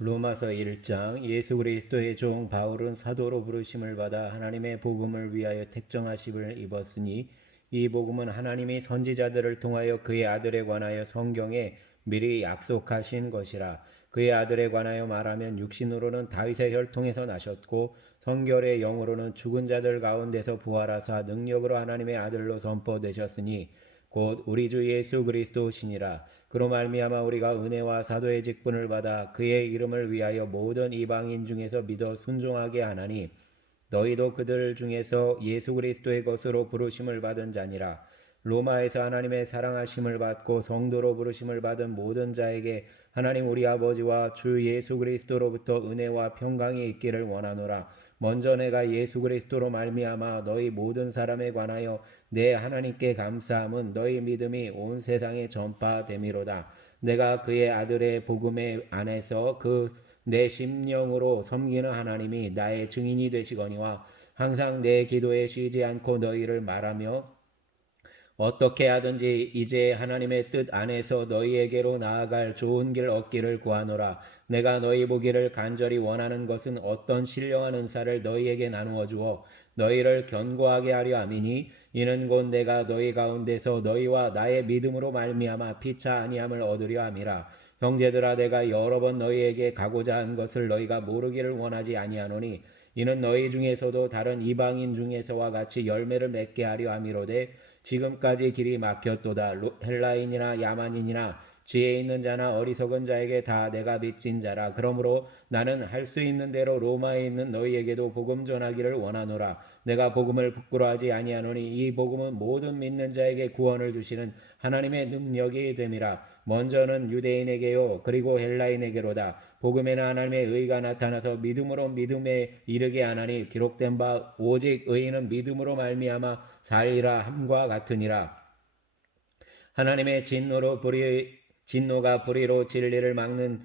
로마서 1장. 예수 그리스도의 종 바울은 사도로 부르심을 받아 하나님의 복음을 위하여 택정하심을 입었으니 이 복음은 하나님이 선지자들을 통하여 그의 아들에 관하여 성경에 미리 약속하신 것이라. 그의 아들에 관하여 말하면 육신으로는 다윗의 혈통에서 나셨고 성결의 영으로는 죽은 자들 가운데서 부활하사 능력으로 하나님의 아들로 선포되셨으니 곧 우리 주 예수 그리스도시니라. 그로 말미암아 우리가 은혜와 사도의 직분을 받아 그의 이름을 위하여 모든 이방인 중에서 믿어 순종하게 하나니 너희도 그들 중에서 예수 그리스도의 것으로 부르심을 받은 자니라. 로마에서 하나님의 사랑하심을 받고 성도로 부르심을 받은 모든 자에게 하나님 우리 아버지와 주 예수 그리스도로부터 은혜와 평강이 있기를 원하노라. 먼저 내가 예수 그리스도로 말미암아 너희 모든 사람에 관하여 내 하나님께 감사함은 너희 믿음이 온 세상에 전파됨이로다. 내가 그의 아들의 복음에 안에서 내 심령으로 섬기는 하나님이 나의 증인이 되시거니와 항상 내 기도에 쉬지 않고 너희를 말하며 어떻게 하든지 이제 하나님의 뜻 안에서 너희에게로 나아갈 좋은 길 얻기를 구하노라. 내가 너희 보기를 간절히 원하는 것은 어떤 신령한 은사를 너희에게 나누어 주어 너희를 견고하게 하려 함이니 이는 곧 내가 너희 가운데서 너희와 나의 믿음으로 말미암아 피차 아니함을 얻으려 함이라. 형제들아 내가 여러 번 너희에게 가고자 한 것을 너희가 모르기를 원하지 아니하노니 이는 너희 중에서도 다른 이방인 중에서와 같이 열매를 맺게 하려 함이로되 지금까지 길이 막혔도다. 헬라인이나 야만인이나 지혜 있는 자나 어리석은 자에게 다 내가 빚진 자라. 그러므로 나는 할 수 있는 대로 로마에 있는 너희에게도 복음 전하기를 원하노라. 내가 복음을 부끄러워하지 아니하노니 이 복음은 모든 믿는 자에게 구원을 주시는 하나님의 능력이 됨이라. 먼저는 유대인에게요 그리고 헬라인에게로다. 복음에는 하나님의 의가 나타나서 믿음으로 믿음에 이르게 하나니 기록된 바 오직 의인은 믿음으로 말미암아 살리라 함과 같으니라. 하나님의 진노가 불의로 진리를 막는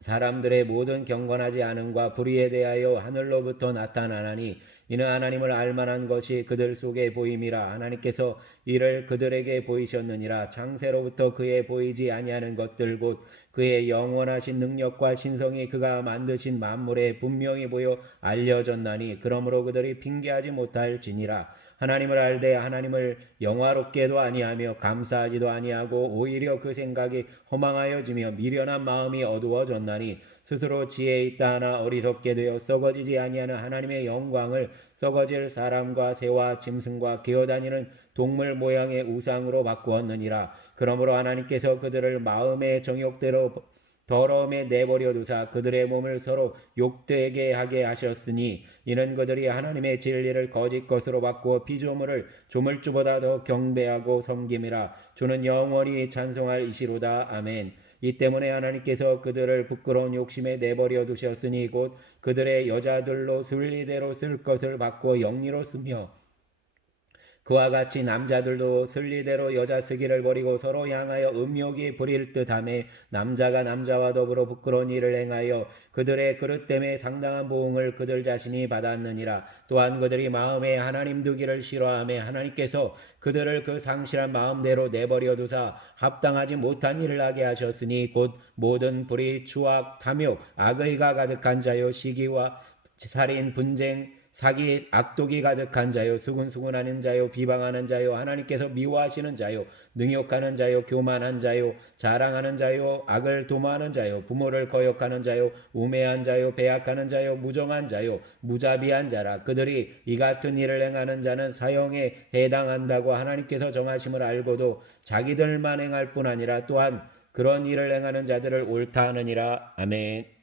사람들의 모든 경건하지 않음과 불의에 대하여 하늘로부터 나타나나니 이는 하나님을 알만한 것이 그들 속에 보임이라. 하나님께서 이를 그들에게 보이셨느니라. 창세로부터 그에 보이지 아니하는 것들 곧 그의 영원하신 능력과 신성이 그가 만드신 만물에 분명히 보여 알려졌나니 그러므로 그들이 핑계하지 못할지니라. 하나님을 알되 하나님을 영화롭게도 아니하며 감사하지도 아니하고 오히려 그 생각이 허망하여지며 미련한 마음이 어두워졌나니 스스로 지혜 있다 하나 어리석게 되어 썩어지지 아니하는 하나님의 영광을 썩어질 사람과 새와 짐승과 기어다니는 동물 모양의 우상으로 바꾸었느니라. 그러므로 하나님께서 그들을 마음의 정욕대로 더러움에 내버려 두사 그들의 몸을 서로 욕되게 하게 하셨으니 이는 그들이 하나님의 진리를 거짓 것으로 바꾸어 피조물을 조물주보다 더 경배하고 섬김이라. 주는 영원히 찬송할 이시로다. 아멘. 이 때문에 하나님께서 그들을 부끄러운 욕심에 내버려 두셨으니 곧 그들의 여자들로 순리대로 쓸 것을 바꾸어 영리로 쓰며 그와 같이 남자들도 순리대로 여자 쓰기를 버리고 서로 향하여 음욕이 부릴 듯하며 남자가 남자와 더불어 부끄러운 일을 행하여 그들의 그릇됨에 상당한 보응을 그들 자신이 받았느니라. 또한 그들이 마음에 하나님 두기를 싫어하며 하나님께서 그들을 그 상실한 마음대로 내버려 두사 합당하지 못한 일을 하게 하셨으니 곧 모든 불의, 추악, 탐욕, 악의가 가득한 자요 시기와 살인, 분쟁, 사기, 악독이 가득한 자요 수근수근하는 자요 비방하는 자요 하나님께서 미워하시는 자요 능욕하는 자요 교만한 자요 자랑하는 자요 악을 도모하는 자요 부모를 거역하는 자요 우매한 자요 배약하는 자요 무정한 자요 무자비한 자라. 그들이 이 같은 일을 행하는 자는 사형에 해당한다고 하나님께서 정하심을 알고도 자기들만 행할 뿐 아니라 또한 그런 일을 행하는 자들을 옳다 하느니라. 아멘.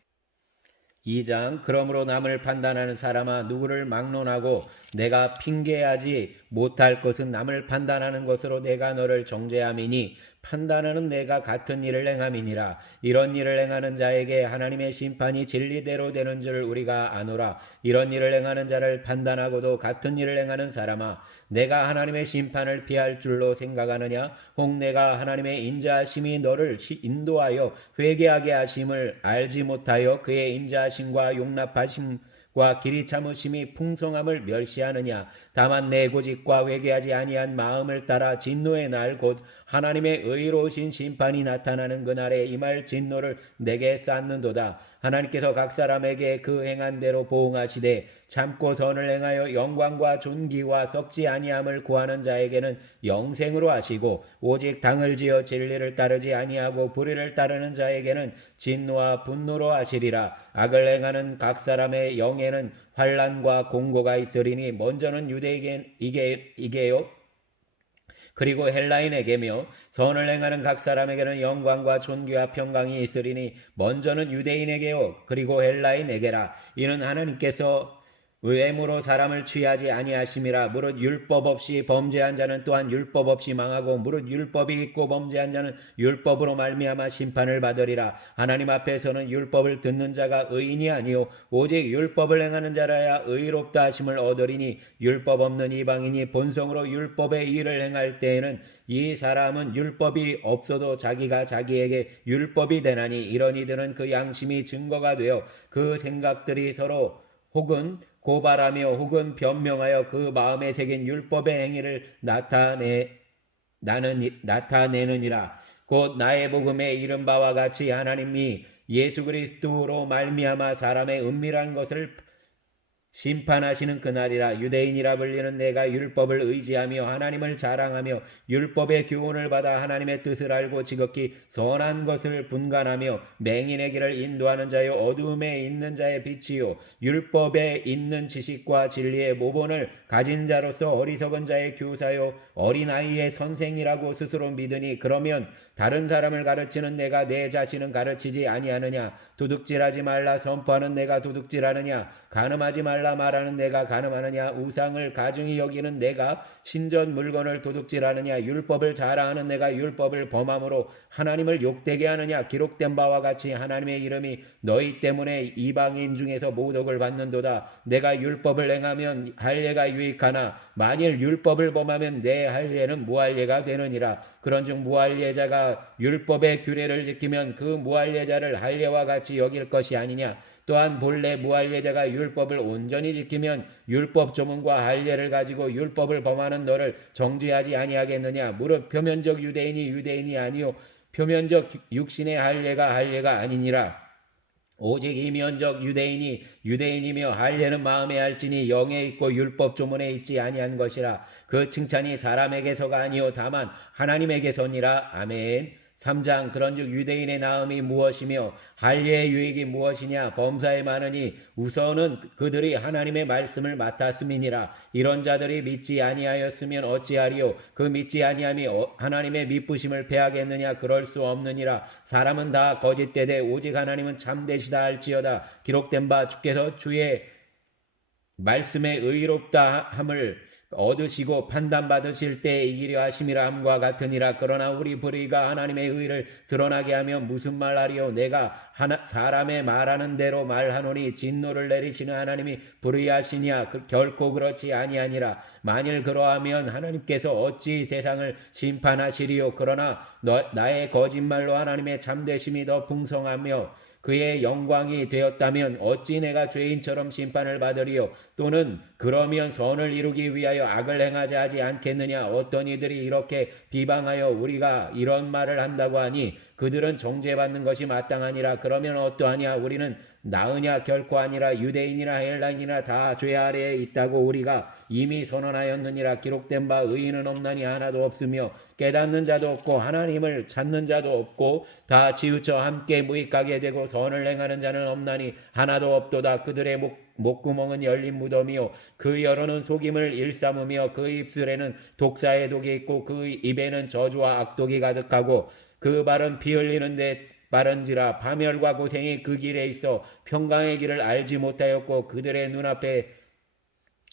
2장. 그러므로 남을 판단하는 사람아 누구를 막론하고 내가 핑계하지 못할 것은 남을 판단하는 것으로 내가 너를 정죄함이니 판단하는 내가 같은 일을 행함이니라. 이런 일을 행하는 자에게 하나님의 심판이 진리대로 되는 줄 우리가 아노라. 이런 일을 행하는 자를 판단하고도 같은 일을 행하는 사람아 내가 하나님의 심판을 피할 줄로 생각하느냐. 혹 내가 하나님의 인자하심이 너를 인도하여 회개하게 하심을 알지 못하여 그의 인자하심과 용납하심과 지식과 길이 참으심이 풍성함을 멸시하느냐. 다만 내 고집과 회개하지 아니한 마음을 따라 진노의 날 곧 하나님의 의로우신 심판이 나타나는 그날에 임할 진노를 내게 쌓는도다. 하나님께서 각 사람에게 그 행한 대로 보응하시되 참고 선을 행하여 영광과 존귀와 썩지 아니함을 구하는 자에게는 영생으로 하시고 오직 당을 지어 진리를 따르지 아니하고 불의를 따르는 자에게는 진노와 분노로 하시리라. 악을 행하는 각 사람의 영에는 환난과 공고가 있으리니 먼저는 유대인에게요 그리고 헬라인에게며 선을 행하는 각 사람에게는 영광과 존귀와 평강이 있으리니 먼저는 유대인에게요 그리고 헬라인에게라. 이는 하나님께서 의엠으로 사람을 취하지 아니하심이라. 무릇 율법 없이 범죄한 자는 또한 율법 없이 망하고 무릇 율법이 있고 범죄한 자는 율법으로 말미암아 심판을 받으리라. 하나님 앞에서는 율법을 듣는 자가 의인이 아니요 오직 율법을 행하는 자라야 의롭다 하심을 얻으리니 율법 없는 이방인이 본성으로 율법의 일을 행할 때에는 이 사람은 율법이 없어도 자기가 자기에게 율법이 되나니 이런 이들은 그 양심이 증거가 되어 그 생각들이 서로 혹은 고발하며 혹은 변명하여 그 마음에 새긴 율법의 행위를 나타내느니라. 곧 나의 복음에 이른 바와 같이 하나님이 예수 그리스도로 말미암아 사람의 은밀한 것을 심판하시는 그날이라. 유대인이라 불리는 내가 율법을 의지하며 하나님을 자랑하며 율법의 교훈을 받아 하나님의 뜻을 알고 지극히 선한 것을 분간하며 맹인의 길을 인도하는 자요 어두움에 있는 자의 빛이요 율법에 있는 지식과 진리의 모본을 가진 자로서 어리석은 자의 교사요 어린아이의 선생이라고 스스로 믿으니 그러면 다른 사람을 가르치는 내가 내 자신은 가르치지 아니하느냐. 도둑질하지 말라 선포하는 내가 도둑질하느냐. 간음하지 말라 말하는 내가 간음하느냐. 우상을 가증히 여기는 내가 신전 물건을 도둑질하느냐. 율법을 자랑하는 내가 율법을 범함으로 하나님을 욕되게 하느냐. 기록된 바와 같이 하나님의 이름이 너희 때문에 이방인 중에서 모독을 받는도다. 내가 율법을 행하면 할례가 유익하나 만일 율법을 범하면 내 할례는 무할례가 되느니라. 그런즉 무할례자가 율법의 규례를 지키면 그 무할례자를 할례와 같이 여길 것이 아니냐. 또한 본래 무할례자가 율법을 온전히 지키면 율법 조문과 할례를 가지고 율법을 범하는 너를 정죄하지 아니하겠느냐. 무릇 표면적 유대인이 유대인이 아니요 표면적 육신의 할례가 할례가 아니니라. 오직 이면적 유대인이 유대인이며 할례는 마음에 할지니 영에 있고 율법 조문에 있지 아니한 것이라. 그 칭찬이 사람에게서가 아니요 다만 하나님에게서니라. 아멘. 3장 그런즉 유대인의 나음이 무엇이며 할례의 유익이 무엇이냐. 범사에 많으니 우선은 그들이 하나님의 말씀을 맡았음이니라. 이런 자들이 믿지 아니하였으면 어찌하리요. 그 믿지 아니함이 하나님의 미쁘심을 패하겠느냐. 그럴 수 없느니라. 사람은 다 거짓되되 오직 하나님은 참되시다 할지어다. 기록된 바 주께서 주의 말씀에 의롭다 함을 얻으시고 판단받으실 때 이기려 하심이라 함과 같으니라. 그러나 우리 불의가 하나님의 의를 드러나게 하면 무슨 말하리요. 내가 사람의 말하는 대로 말하노니 진노를 내리시는 하나님이 불의하시냐. 결코 그렇지 아니하니라. 만일 그러하면 하나님께서 어찌 세상을 심판하시리요. 그러나 나의 거짓말로 하나님의 참되심이 더 풍성하며 그의 영광이 되었다면 어찌 내가 죄인처럼 심판을 받으리요. 또는 그러면 선을 이루기 위하여 악을 행하자 하지 않겠느냐. 어떤 이들이 이렇게 비방하여 우리가 이런 말을 한다고 하니 그들은 정죄받는 것이 마땅하니라. 그러면 어떠하냐. 우리는 나으냐. 결코 아니라 유대인이나 헬라인이나 다 죄 아래에 있다고 우리가 이미 선언하였느니라. 기록된 바 의인은 없나니 하나도 없으며 깨닫는 자도 없고 하나님을 찾는 자도 없고 다 치우쳐 함께 무익하게 되고 선을 행하는 자는 없나니 하나도 없도다. 그들의 목구멍은 열린 무덤이요 그 혀로는 속임을 일삼으며 그 입술에는 독사의 독이 있고 그 입에는 저주와 악독이 가득하고 그 발은 피 흘리는데 빠른지라. 파멸과 고생이 그 길에 있어 평강의 길을 알지 못하였고 그들의 눈앞에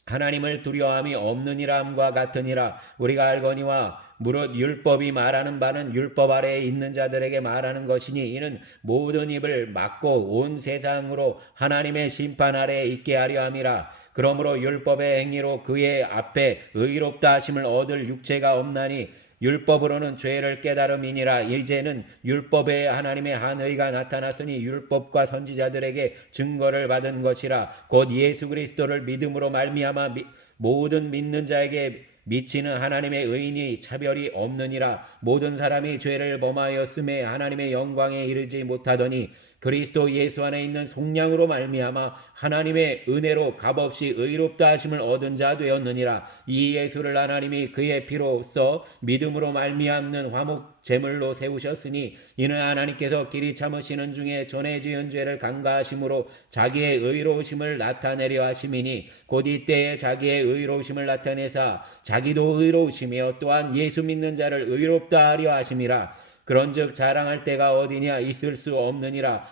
하나님을 두려워함이 없느니라 함과 같으니라. 우리가 알거니와 무릇 율법이 말하는 바는 율법 아래에 있는 자들에게 말하는 것이니 이는 모든 입을 막고 온 세상으로 하나님의 심판 아래에 있게 하려 함이라. 그러므로 율법의 행위로 그의 앞에 의롭다 하심을 얻을 육체가 없나니 율법으로는 죄를 깨달음이니라. 이제는 율법에 하나님의 한 의가 나타났으니 율법과 선지자들에게 증거를 받은 것이라. 곧 예수 그리스도를 믿음으로 말미암아 모든 믿는 자에게 미치는 하나님의 의인이 차별이 없느니라. 모든 사람이 죄를 범하였음에 하나님의 영광에 이르지 못하더니 그리스도 예수 안에 있는 속량으로 말미암아 하나님의 은혜로 값없이 의롭다 하심을 얻은 자 되었느니라. 이 예수를 하나님이 그의 피로써 믿음으로 말미암는 화목 제물로 세우셨으니 이는 하나님께서 길이 참으시는 중에 전에 지은 죄를 간과하심으로 자기의 의로우심을 나타내려 하심이니 곧 이때에 자기의 의로우심을 나타내사 자기도 의로우시며 또한 예수 믿는 자를 의롭다 하려 하심이라. 그런즉 자랑할 때가 어디냐 있을 수 없느니라.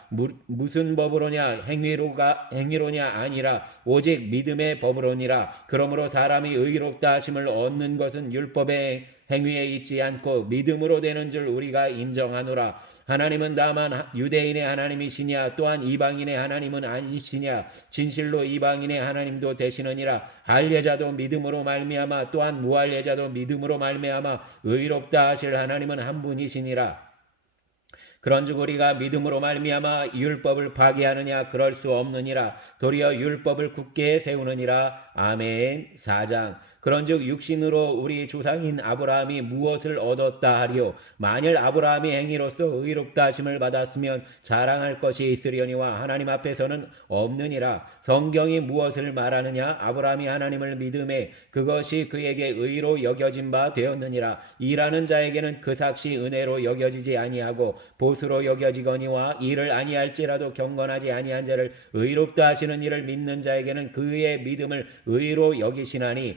무슨 법으로냐 행위로냐 아니라 오직 믿음의 법으로니라. 그러므로 사람이 의롭다 하심을 얻는 것은 율법의 행위에 있지 않고 믿음으로 되는 줄 우리가 인정하노라. 하나님은 다만 유대인의 하나님이시냐 또한 이방인의 하나님은 아니시냐. 진실로 이방인의 하나님도 되시느니라. 할례자도 믿음으로 말미암아 또한 무할례자도 믿음으로 말미암아 의롭다 하실 하나님은 한 분이시니라. 그런즉 우리가 믿음으로 말미암아 율법을 파기하느냐 그럴 수 없느니라. 도리어 율법을 굳게 세우느니라. 아멘. 4장. 그런즉 육신으로 우리 조상인 아브라함이 무엇을 얻었다 하리요. 만일 아브라함이 행위로서 의롭다 하심을 받았으면 자랑할 것이 있으려니와 하나님 앞에서는 없느니라. 성경이 무엇을 말하느냐. 아브라함이 하나님을 믿음에 그것이 그에게 의로 여겨진 바 되었느니라. 일하는 자에게는 그 삭시 은혜로 여겨지지 아니하고 보수로 여겨지거니와 이를 아니할지라도 경건하지 아니한 자를 의롭다 하시는 이를 믿는 자에게는 그의 믿음을 의로 여기시나니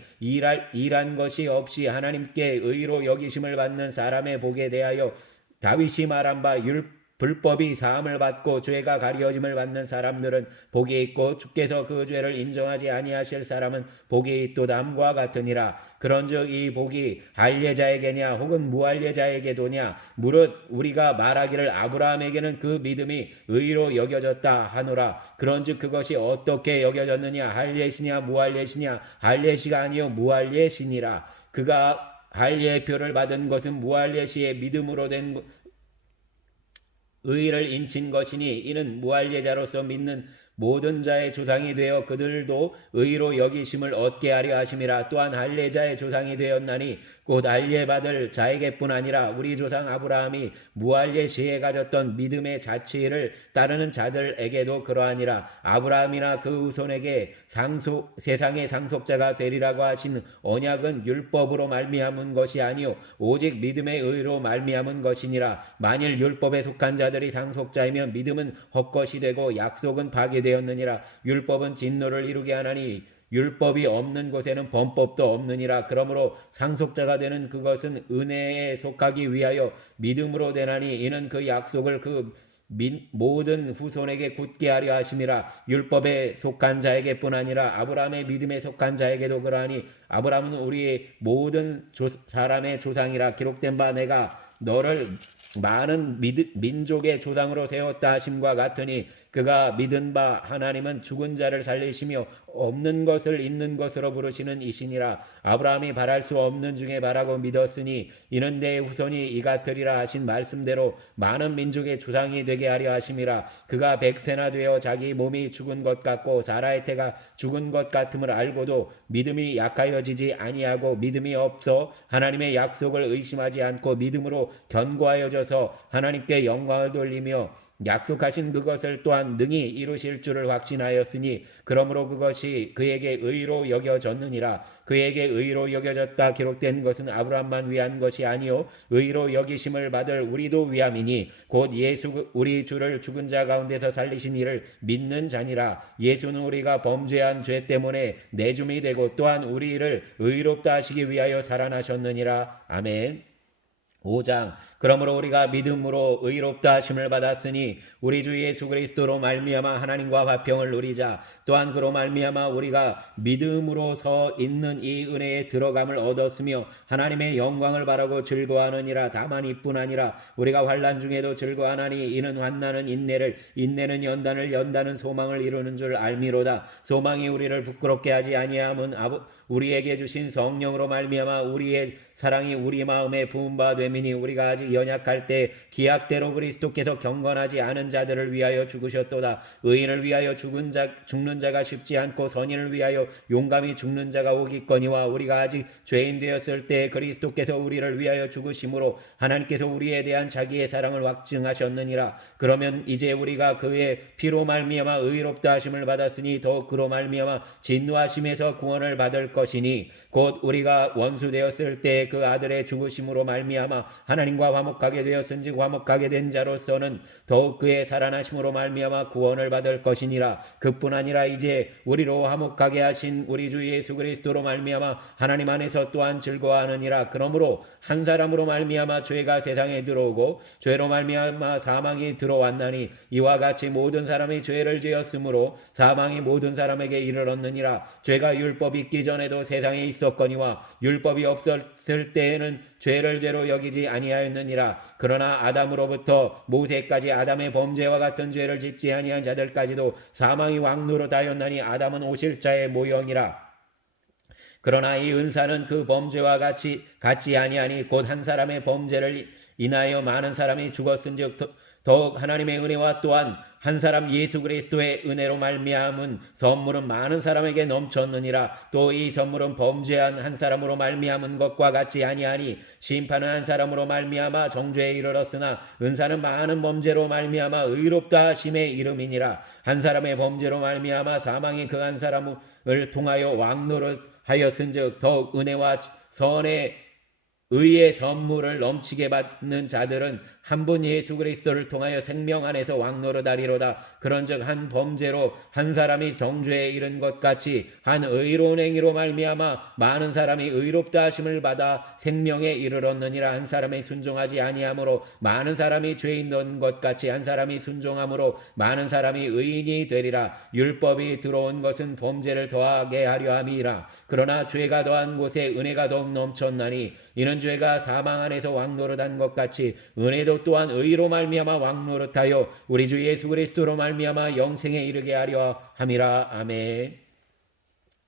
일한 것이 없이 하나님께 의로 여기심을 받는 사람의 복에 대하여 다윗이 말한 바 불법이 사함을 받고 죄가 가려짐을 받는 사람들은 복이 있고 주께서 그 죄를 인정하지 아니하실 사람은 복이 있도담과 같으니라. 그런즉 이 복이 할례자에게냐 혹은 무할례자에게도냐 무릇 우리가 말하기를 아브라함에게는 그 믿음이 의로 여겨졌다 하노라. 그런즉 그것이 어떻게 여겨졌느냐 할례시냐 무할례시냐 할례시가 아니요 무할례시니라. 그가 할례의 표를 받은 것은 무할례시의 믿음으로 된 의를 인친 것이니 이는 무할례자로서 믿는 모든 자의 조상이 되어 그들도 의로 여기심을 얻게 하려 하심이라. 또한 할례자의 조상이 되었나니 곧 할례 받을 자에게뿐 아니라 우리 조상 아브라함이 무할례 시에 가졌던 믿음의 자치를 따르는 자들에게도 그러하니라. 아브라함이나 그 후손에게 세상의 상속자가 되리라고 하신 언약은 율법으로 말미암은 것이 아니요 오직 믿음의 의로 말미암은 것이니라. 만일 율법에 속한 자들이 상속자이면 믿음은 헛것이 되고 약속은 파괴되었느니라. 율법은 진노를 이루게 하나니 율법이 없는 곳에는 범법도 없느니라. 그러므로 상속자가 되는 그것은 은혜에 속하기 위하여 믿음으로 되나니 이는 그 약속을 그 모든 후손에게 굳게 하려 하심이라. 율법에 속한 자에게뿐 아니라 아브라함의 믿음에 속한 자에게도 그러하니 아브라함은 우리의 모든 사람의 조상이라. 기록된 바 내가 너를 많은 민족의 조상으로 세웠다 하심과 같으니 그가 믿은 바 하나님은 죽은 자를 살리시며 없는 것을 있는 것으로 부르시는 이시니라. 아브라함이 바랄 수 없는 중에 바라고 믿었으니 이는 내 후손이 이 같으리라 하신 말씀대로 많은 민족의 조상이 되게 하려 하심이라. 그가 100세나 되어 자기 몸이 죽은 것 같고 사라의 태가 죽은 것 같음을 알고도 믿음이 약하여지지 아니하고 믿음이 없어 하나님의 약속을 의심하지 않고 믿음으로 견고하여져서 하나님께 영광을 돌리며 약속하신 그것을 또한 능히 이루실 줄을 확신하였으니 그러므로 그것이 그에게 의로 여겨졌느니라. 그에게 의로 여겨졌다 기록된 것은 아브라함만 위한 것이 아니요 의로 여기심을 받을 우리도 위함이니 곧 예수 우리 주를 죽은 자 가운데서 살리신 이를 믿는 자니라. 예수는 우리가 범죄한 죄 때문에 내줌이 되고 또한 우리를 의롭다 하시기 위하여 살아나셨느니라. 아멘. 5장. 그러므로 우리가 믿음으로 의롭다 하심을 받았으니 우리 주 예수 그리스도로 말미암아 하나님과 화평을 누리자. 또한 그로 말미암아 우리가 믿음으로 서 있는 이 은혜에 들어감을 얻었으며 하나님의 영광을 바라고 즐거워하느니라. 다만 이뿐 아니라 우리가 환난 중에도 즐거워하나니 이는 환난은 인내를, 인내는 연단을, 연단은 소망을 이루는 줄 알미로다. 소망이 우리를 부끄럽게 하지 아니함은 우리에게 주신 성령으로 말미암아 우리의 사랑이 우리 마음에 부은 바 되미니 우리가 아직 연약할 때 기약대로 그리스도께서 경건하지 않은 자들을 위하여 죽으셨도다. 의인을 위하여 죽는 자가 쉽지 않고 선인을 위하여 용감히 죽는 자가 오기거니와 우리가 아직 죄인 되었을 때 그리스도께서 우리를 위하여 죽으심으로 하나님께서 우리에 대한 자기의 사랑을 확증하셨느니라. 그러면 이제 우리가 그의 피로 말미암아 의롭다 하심을 받았으니 더욱 그로 말미암아 진노하심에서 구원을 받을 것이니 곧 우리가 원수 되었을 때 그 아들의 죽으심으로 말미암아 하나님과 화목하게 되었은즉 화목하게 된 자로서는 더욱 그의 살아나심으로 말미암아 구원을 받을 것이니라. 그뿐 아니라 이제 우리로 화목하게 하신 우리 주 예수 그리스도로 말미암아 하나님 안에서 또한 즐거워하느니라. 그러므로 한 사람으로 말미암아 죄가 세상에 들어오고 죄로 말미암아 사망이 들어왔나니 이와 같이 모든 사람이 죄를 지었으므로 사망이 모든 사람에게 이르렀느니라. 죄가 율법이 있기 전에도 세상에 있었거니와 율법이 없었을 때에는 죄를 죄로 여기지 아니하였느니라. 그러나 아담으로부터 모세까지 아담의 범죄와 같은 죄를 짓지 아니한 자들까지도 사망이 왕노릇하였나니 아담은 오실자의 모형이라. 그러나 이 은사는 그 범죄와 같지 아니하니 곧 한 사람의 범죄를 인하여 많은 사람이 죽었은즉 더욱 하나님의 은혜와 또한 한 사람 예수 그리스도의 은혜로 말미암은 선물은 많은 사람에게 넘쳤느니라. 또 이 선물은 범죄한 한 사람으로 말미암은 것과 같지 아니하니 심판은 한 사람으로 말미암아 정죄에 이르렀으나 은사는 많은 범죄로 말미암아 의롭다 하심의 이름이니라. 한 사람의 범죄로 말미암아 사망이 그 한 사람을 통하여 왕노릇하였은즉 더욱 은혜와 선의 의의 선물을 넘치게 받는 자들은 한 분 예수 그리스도를 통하여 생명 안에서 왕노릇하리로다. 그런즉 한 범죄로 한 사람이 정죄에 이른 것 같이 한 의로운 행위로 말미암아 많은 사람이 의롭다 하심을 받아 생명에 이르렀느니라. 한 사람이 순종하지 아니하므로 많은 사람이 죄인 된 것 같이 한 사람이 순종함으로 많은 사람이 의인이 되리라. 율법이 들어온 것은 범죄를 더하게 하려 함이라. 그러나 죄가 더한 곳에 은혜가 더욱 넘쳤나니 이는 죄가 사망 안에서 왕노릇한 것 같이 은혜도 또한 의로 말미암아 왕노릇하여 우리 주 예수 그리스도로 말미암아 영생에 이르게 하려 함이라. 아멘.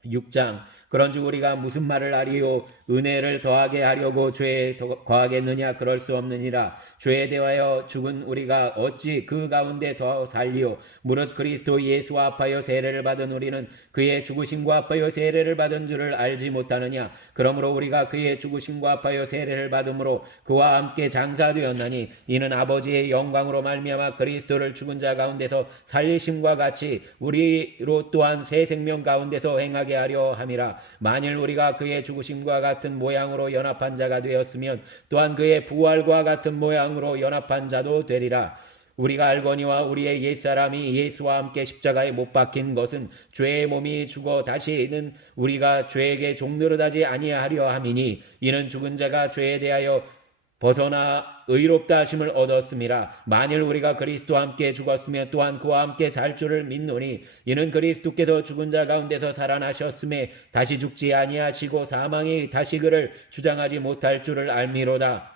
6장. 그런즉 우리가 무슨 말을 하리요? 은혜를 더하게 하려고 죄에 거하겠느냐? 그럴 수 없느니라. 죄에 대하여 죽은 우리가 어찌 그 가운데 더 살리요? 무릇 그리스도 예수와 합하여 세례를 받은 우리는 그의 죽으심과 합하여 세례를 받은 줄을 알지 못하느냐? 그러므로 우리가 그의 죽으심과 합하여 세례를 받음으로 그와 함께 장사되었나니 이는 아버지의 영광으로 말미암아 그리스도를 죽은 자 가운데서 살리심과 같이 우리로 또한 새 생명 가운데서 행하게 하려 함이라. 만일 우리가 그의 죽으심과 같은 모양으로 연합한 자가 되었으면 또한 그의 부활과 같은 모양으로 연합한 자도 되리라. 우리가 알거니와 우리의 옛사람이 예수와 함께 십자가에 못 박힌 것은 죄의 몸이 죽어 다시는 우리가 죄에게 종노릇하지 아니하려 함이니 이는 죽은 자가 죄에 대하여 벗어나 의롭다 하심을 얻었음이라. 만일 우리가 그리스도와 함께 죽었으면 또한 그와 함께 살 줄을 믿노니 이는 그리스도께서 죽은 자 가운데서 살아나셨음에 다시 죽지 아니하시고 사망이 다시 그를 주장하지 못할 줄을 알미로다.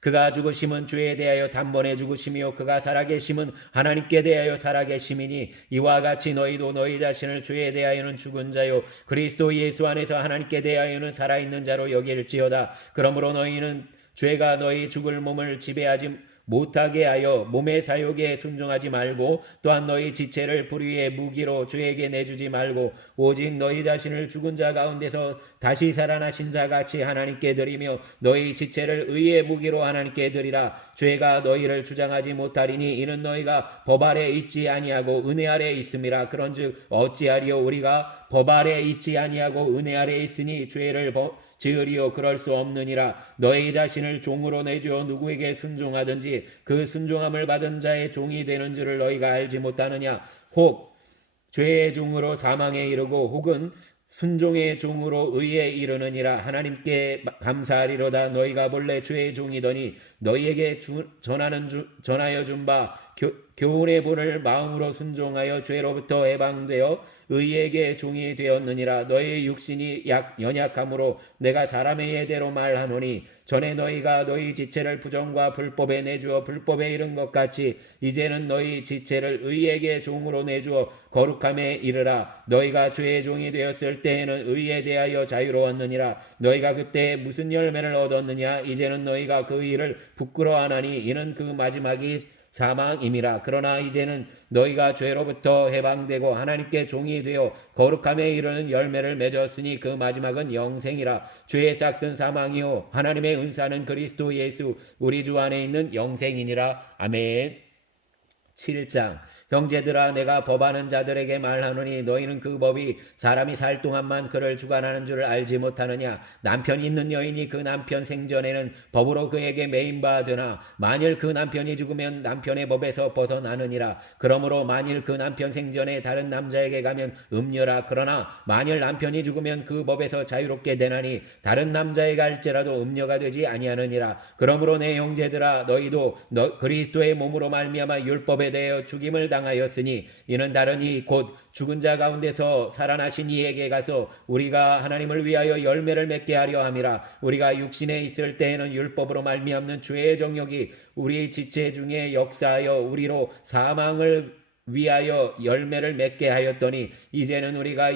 그가 죽으심은 죄에 대하여 단번에 죽으심이요 그가 살아계심은 하나님께 대하여 살아계심이니 이와 같이 너희도 너희 자신을 죄에 대하여는 죽은 자요 그리스도 예수 안에서 하나님께 대하여는 살아있는 자로 여길지어다. 그러므로 너희는 죄가 너희 죽을 몸을 지배하지 못하게 하여 몸의 사욕에 순종하지 말고 또한 너희 지체를 불의의 무기로 죄에게 내주지 말고 오직 너희 자신을 죽은 자 가운데서 다시 살아나신 자 같이 하나님께 드리며 너희 지체를 의의 무기로 하나님께 드리라. 죄가 너희를 주장하지 못하리니 이는 너희가 법 아래 있지 아니하고 은혜 아래 있음이라. 그런즉 어찌하리요? 우리가 법 아래 있지 아니하고 은혜 아래 있으니 죄를 지으리요? 그럴 수 없느니라. 너희 자신을 종으로 내주어 누구에게 순종하든지 그 순종함을 받은 자의 종이 되는 줄을 너희가 알지 못하느냐? 혹 죄의 종으로 사망에 이르고 혹은 순종의 종으로 의에 이르느니라. 하나님께 감사하리로다. 너희가 본래 주의 종이더니 너희에게 전하여 준 바 교훈의 본을 마음으로 순종하여 죄로부터 해방되어 의에게 종이 되었느니라. 너희 육신이 연약함으로 내가 사람의 예대로 말하노니 전에 너희가 너희 지체를 부정과 불법에 내주어 불법에 이른 것 같이 이제는 너희 지체를 의에게 종으로 내주어 거룩함에 이르라. 너희가 죄의 종이 되었을 때에는 의에 대하여 자유로웠느니라. 너희가 그때 무슨 열매를 얻었느냐? 이제는 너희가 그 일을 부끄러워하나니 이는 그 마지막이 사망임이라. 그러나 이제는 너희가 죄로부터 해방되고 하나님께 종이 되어 거룩함에 이르는 열매를 맺었으니 그 마지막은 영생이라. 죄의 싹은 사망이요 하나님의 은사는 그리스도 예수 우리 주 안에 있는 영생이니라. 아멘. 7장 형제들아 내가 법하는 자들에게 말하노니 너희는 그 법이 사람이 살 동안만 그를 주관하는 줄 알지 못하느냐. 남편이 있는 여인이 그 남편 생전에는 법으로 그에게 매인 바 되나 만일 그 남편이 죽으면 남편의 법에서 벗어나느니라. 그러므로 만일 그 남편 생전에 다른 남자에게 가면 음녀라. 그러나 만일 남편이 죽으면 그 법에서 자유롭게 되나니 다른 남자에게 갈지라도 음녀가 되지 아니하느니라. 그러므로 내 형제들아 너희도 그리스도의 몸으로 말미암아 율법에 대하여 죽임을 당하였으니 이는 다르니 곧 죽은 자 가운데서 살아나신 이에게 가서 우리가 하나님을 위하여 열매를 맺게 하려 함이라. 우리가 육신에 있을 때에는 율법으로 말미암는 죄의 정욕이 우리 지체 중에 역사하여 우리로 사망을 위하여 열매를 맺게 하였더니 이제는 우리가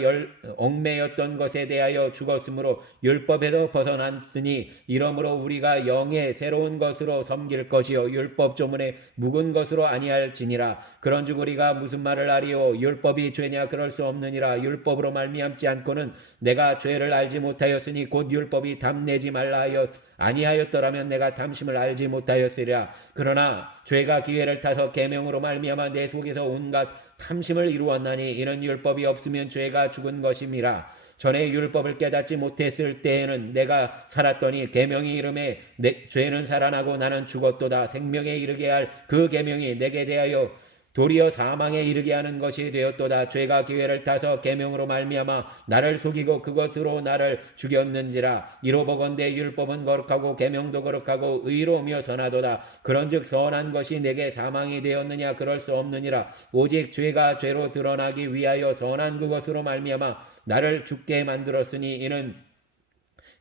얽매였던 것에 대하여 죽었으므로 율법에도 벗어났으니 이러므로 우리가 영의 새로운 것으로 섬길 것이요 율법 조문에 묵은 것으로 아니할지니라. 그런즉 우리가 무슨 말을 하리요? 율법이 죄냐? 그럴 수 없느니라. 율법으로 말미암지 않고는 내가 죄를 알지 못하였으니 곧 율법이 담내지 말라 하여 아니하였더라면 내가 탐심을 알지 못하였으리라. 그러나 죄가 기회를 타서 계명으로 말미암아 내 속에서 온갖 탐심을 이루었나니 이는 율법이 없으면 죄가 죽은 것임이라. 전에 율법을 깨닫지 못했을 때에는 내가 살았더니 계명이 이름에 내 죄는 살아나고 나는 죽었도다. 생명에 이르게 할 그 계명이 내게 대하여 도리어 사망에 이르게 하는 것이 되었도다. 죄가 기회를 타서 계명으로 말미암아 나를 속이고 그것으로 나를 죽였는지라. 이로 보건대 율법은 거룩하고 계명도 거룩하고 의로우며 선하도다. 그런즉 선한 것이 내게 사망이 되었느냐? 그럴 수 없느니라. 오직 죄가 죄로 드러나기 위하여 선한 그것으로 말미암아 나를 죽게 만들었으니 이는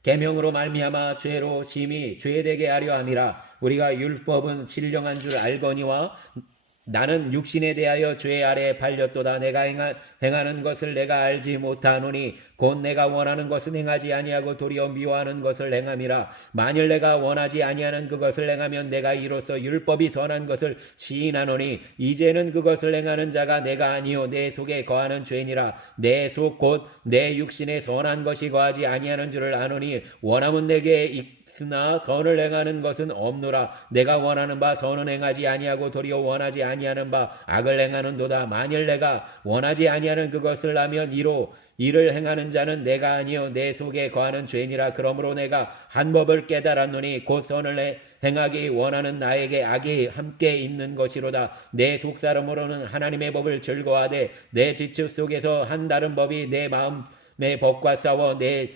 계명으로 말미암아 죄로 심히 죄되게 하려 함이라. 우리가 율법은 신령한 줄 알거니와 나는 육신에 대하여 죄 아래에 팔렸도다. 내가 행하는 것을 내가 알지 못하노니 곧 내가 원하는 것은 행하지 아니하고 도리어 미워하는 것을 행함이라. 만일 내가 원하지 아니하는 그것을 행하면 내가 이로써 율법이 선한 것을 시인하노니 이제는 그것을 행하는 자가 내가 아니요 내 속에 거하는 죄니라. 내 속 곧 내 육신에 선한 것이 거하지 아니하는 줄을 아노니 원함은 내게 있으나 선을 행하는 것은 없노라. 내가 원하는 바 선은 행하지 아니하고 도리어 원하지 아니하는 바 악을 행하는도다. 만일 내가 원하지 아니하는 그것을 하면 이를 행하는 자는 내가 아니요 내 속에 거하는 죄니라. 그러므로 내가 한 법을 깨달았노니 곧 선을 행하기 원하는 나에게 악이 함께 있는 것이로다. 내 속사람으로는 하나님의 법을 즐거워하되 내 지체 속에서 한 다른 법이 내 마음 내 법과 싸워 내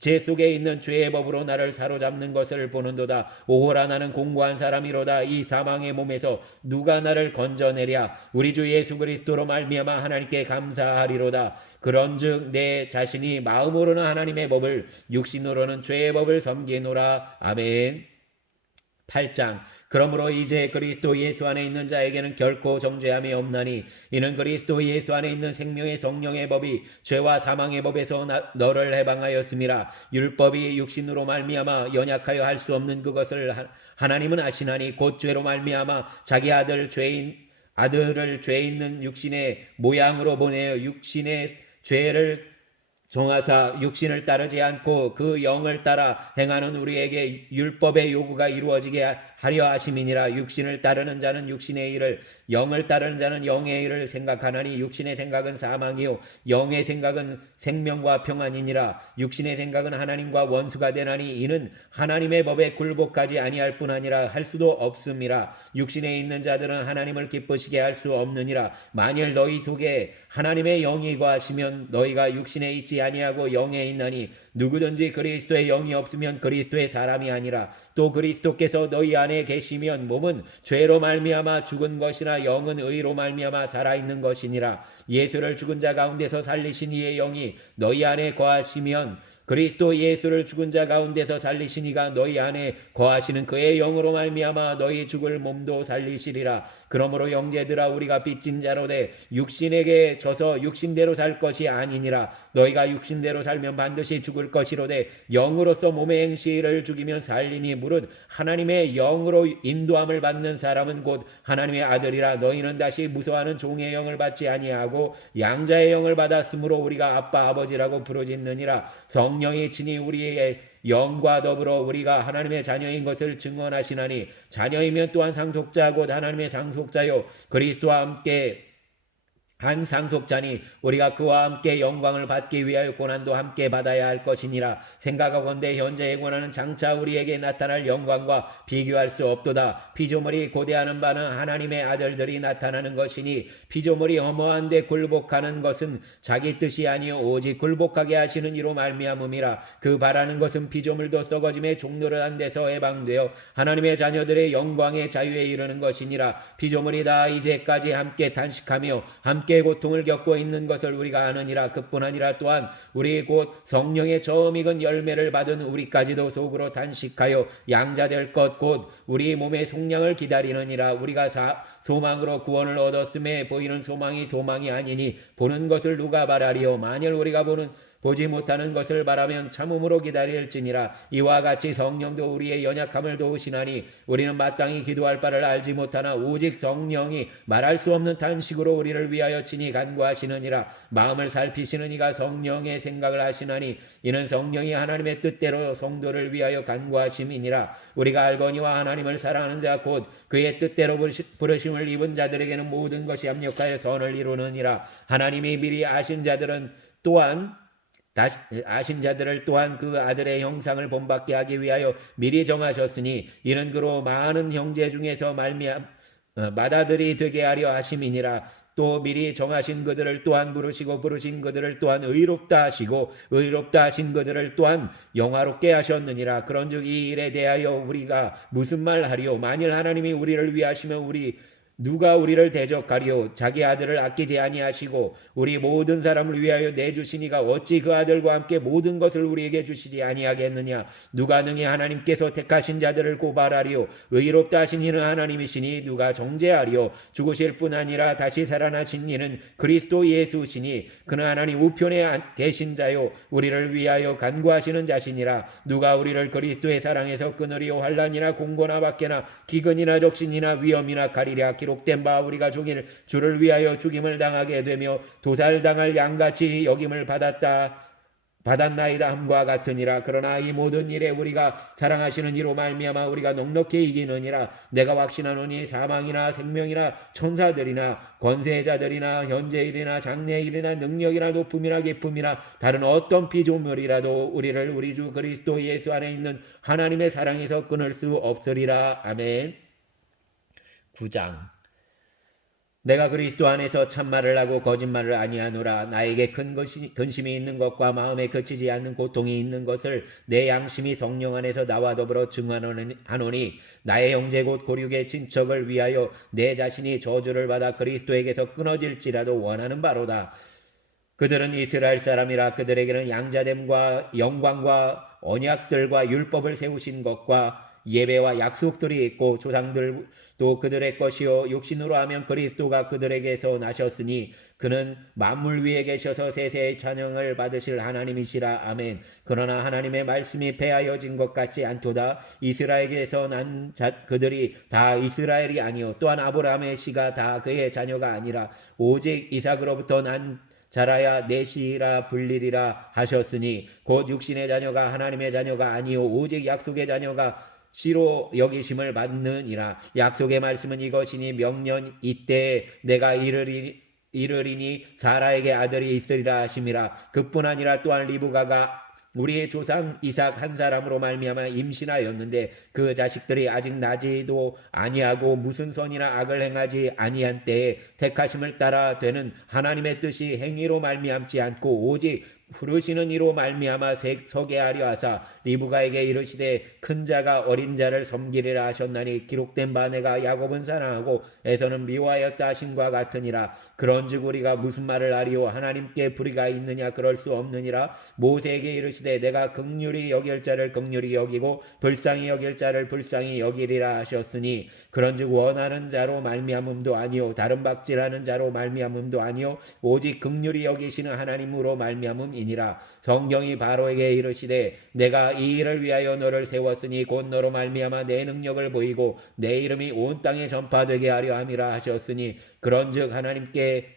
제 속에 있는 죄의 법으로 나를 사로잡는 것을 보는도다. 오호라 나는 공고한 사람이로다. 이 사망의 몸에서 누가 나를 건져내랴. 우리 주 예수 그리스도로 말미암아 하나님께 감사하리로다. 그런즉 내 자신이 마음으로는 하나님의 법을 육신으로는 죄의 법을 섬기노라. 아멘. 8장 그러므로 이제 그리스도 예수 안에 있는 자에게는 결코 정죄함이 없나니 이는 그리스도 예수 안에 있는 생명의 성령의 법이 죄와 사망의 법에서 너를 해방하였음이라. 율법이 육신으로 말미암아 연약하여 할 수 없는 그것을 하나님은 아시나니 곧 죄로 말미암아 자기 아들을 죄 있는 육신의 모양으로 보내어 육신의 죄를 정하사 육신을 따르지 않고 그 영을 따라 행하는 우리에게 율법의 요구가 이루어지게 하려 하심이니라. 육신을 따르는 자는 육신의 일을 영을 따르는 자는 영의 일을 생각하나니 육신의 생각은 사망이요 영의 생각은 생명과 평안이니라. 육신의 생각은 하나님과 원수가 되나니 이는 하나님의 법에 굴복하지 아니할 뿐 아니라 할 수도 없음이라. 육신에 있는 자들은 하나님을 기쁘시게 할 수 없느니라. 만일 너희 속에 하나님의 영이 거하시면 너희가 육신에 있지 있지 아니하고 영에 있나니 누구든지 그리스도의 영이 없으면 그리스도의 사람이 아니라 또 그리스도께서 너희 안에 계시면 몸은 죄로 말미암아 죽은 것이나 영은 의로 말미암아 살아있는 것이니라. 예수를 죽은 자 가운데서 살리신 이의 영이 너희 안에 거하시면 그리스도 예수를 죽은 자 가운데서 살리신 이가 너희 안에 거하시는 그의 영으로 말미암아 너희 죽을 몸도 살리시리라. 그러므로 형제들아 우리가 빚진 자로되 육신에게 져서 육신대로 살 것이 아니니라. 너희가 육신대로 살면 반드시 죽을 것이로되 영으로서 몸의 행실을 죽이면 살리니 무릇 하나님의 영으로 인도함을 받는 사람은 곧 하나님의 아들이라. 너희는 다시 무서워하는 종의 영을 받지 아니하고 양자의 영을 받았으므로 우리가 아빠 아버지라고 부르짖느니라. 성령이 친히 우리의 영과 더불어 우리가 하나님의 자녀인 것을 증언하시나니 자녀이면 또한 상속자 곧 하나님의 상속자요 그리스도와 함께 한 상속자니 우리가 그와 함께 영광을 받기 위하여 고난도 함께 받아야 할 것이니라. 생각하건대 현재의 고난은 장차 우리에게 나타날 영광과 비교할 수 없도다. 피조물이 고대하는 바는 하나님의 아들들이 나타나는 것이니 피조물이 허무한데 굴복하는 것은 자기 뜻이 아니요 오직 굴복하게 하시는 이로 말미암음이라. 그 바라는 것은 피조물도 썩어짐의 종노릇 한 데서 해방되어 하나님의 자녀들의 영광의 자유에 이르는 것이니라. 피조물이 다 이제까지 함께 단식하며 함께 고통을 겪고 있는 것을 우리가 아느니라. 그뿐 아니라 또한 우리 곧 성령의 처음 익은 열매를 받은 우리까지도 속으로 단식하여 양자될 것 곧 우리 몸의 속량을 기다리느니라. 우리가 소망으로 구원을 얻었음에 보이는 소망이 아니니 보는 것을 누가 바라리요. 만일 우리가 보지 못하는 것을 바라면 참음으로 기다릴지니라. 이와 같이 성령도 우리의 연약함을 도우시나니 우리는 마땅히 기도할 바를 알지 못하나 오직 성령이 말할 수 없는 탄식으로 우리를 위하여 친히 간구하시느니라. 마음을 살피시는 이가 성령의 생각을 하시나니 이는 성령이 하나님의 뜻대로 성도를 위하여 간구하심이니라. 우리가 알거니와 하나님을 사랑하는 자 곧 그의 뜻대로 부르심을 입은 자들에게는 모든 것이 합력하여 선을 이루느니라. 하나님이 미리 아신 자들을 또한 그 아들의 형상을 본받게 하기 위하여 미리 정하셨으니 이는 그로 많은 형제 중에서 맏아들이 되게 하려 하심이니라. 또 미리 정하신 그들을 또한 부르시고 부르신 그들을 또한 의롭다 하시고 의롭다 하신 그들을 또한 영화롭게 하셨느니라. 그런즉 이 일에 대하여 우리가 무슨 말 하리요? 만일 하나님이 우리를 위하시면 누가 우리를 대적하리요? 자기 아들을 아끼지 아니하시고 우리 모든 사람을 위하여 내주시니가 어찌 그 아들과 함께 모든 것을 우리에게 주시지 아니하겠느냐? 누가 능히 하나님께서 택하신 자들을 고발하리요? 의롭다 하신 이는 하나님이시니 누가 정죄하리요? 죽으실 뿐 아니라 다시 살아나신 이는 그리스도 예수시니 그는 하나님 우편에 계신 자요 우리를 위하여 간구하시는 자시니라. 누가 우리를 그리스도의 사랑에서 끊으리요? 환난이나 공고나 박해나 기근이나 적신이나 위험이나 가리랴. 기록된 바 우리가 종일 주를 위하여 죽임을 당하게 되며 도살당할 양같이 여김을 받았나이다 함과 같으니라. 그러나 이 모든 일에 우리가 사랑하시는 이로 말미암아 우리가 넉넉히 이기느니라. 내가 확신하노니 사망이나 생명이나 천사들이나 권세자들이나 현재일이나 장래일이나 능력이나 높음이나 깊음이나 다른 어떤 피조물이라도 우리를 우리 주 그리스도 예수 안에 있는 하나님의 사랑에서 끊을 수 없으리라. 아멘. 9장. 내가 그리스도 안에서 참말을 하고 거짓말을 아니하노라. 나에게 큰 근심이 있는 것과 마음에 그치지 않는 고통이 있는 것을 내 양심이 성령 안에서 나와 더불어 증언하노니 나의 형제 곧 고륙의 친척을 위하여 내 자신이 저주를 받아 그리스도에게서 끊어질지라도 원하는 바로다. 그들은 이스라엘 사람이라. 그들에게는 양자됨과 영광과 언약들과 율법을 세우신 것과 예배와 약속들이 있고 조상들도 그들의 것이요 육신으로 하면 그리스도가 그들에게서 나셨으니 그는 만물 위에 계셔서 세세의 찬양을 받으실 하나님이시라. 아멘. 그러나 하나님의 말씀이 폐하여진 것 같지 않도다. 이스라엘에게서 난 그들이 다 이스라엘이 아니요 또한 아브라함의 씨가 다 그의 자녀가 아니라 오직 이삭으로부터 난 자라야 내시라 불리리라 하셨으니 곧 육신의 자녀가 하나님의 자녀가 아니요 오직 약속의 자녀가 씨로 여기심을 받느니라. 약속의 말씀은 이것이니 명년 이때에 내가 이르리니 사라에게 아들이 있으리라 하심이라. 그뿐 아니라 또한 리브가가 우리의 조상 이삭 한 사람으로 말미암아 임신하였는데 그 자식들이 아직 나지도 아니하고 무슨 선이나 악을 행하지 아니한 때에 택하심을 따라 되는 하나님의 뜻이 행위로 말미암지 않고 오직 후르시는 이로 말미암아 서게 하려 하사 리브가에게 이르시되 큰 자가 어린 자를 섬기리라 하셨나니 기록된 바 내가 야곱은 사랑하고 에서는 미워하였다 하심과 같으니라. 그런즉 우리가 무슨 말을 하리요? 하나님께 불의가 있느냐? 그럴 수 없느니라. 모세에게 이르시되 내가 긍휼히 여길 자를 긍휼히 여기고 불쌍히 여길 자를 불쌍히 여기리라 하셨으니 그런즉 원하는 자로 말미암음도 아니요 다른 박질하는 자로 말미암음도 아니요 오직 긍휼히 여기시는 하나님으로 말미암음이니라. 성경이 바로에게 이르시되 내가 이 일을 위하여 너를 세웠으니 곧 너로 말미암아 내 능력을 보이고 내 이름이 온 땅에 전파되게 하려 함이라 하셨으니 그런즉 하나님께서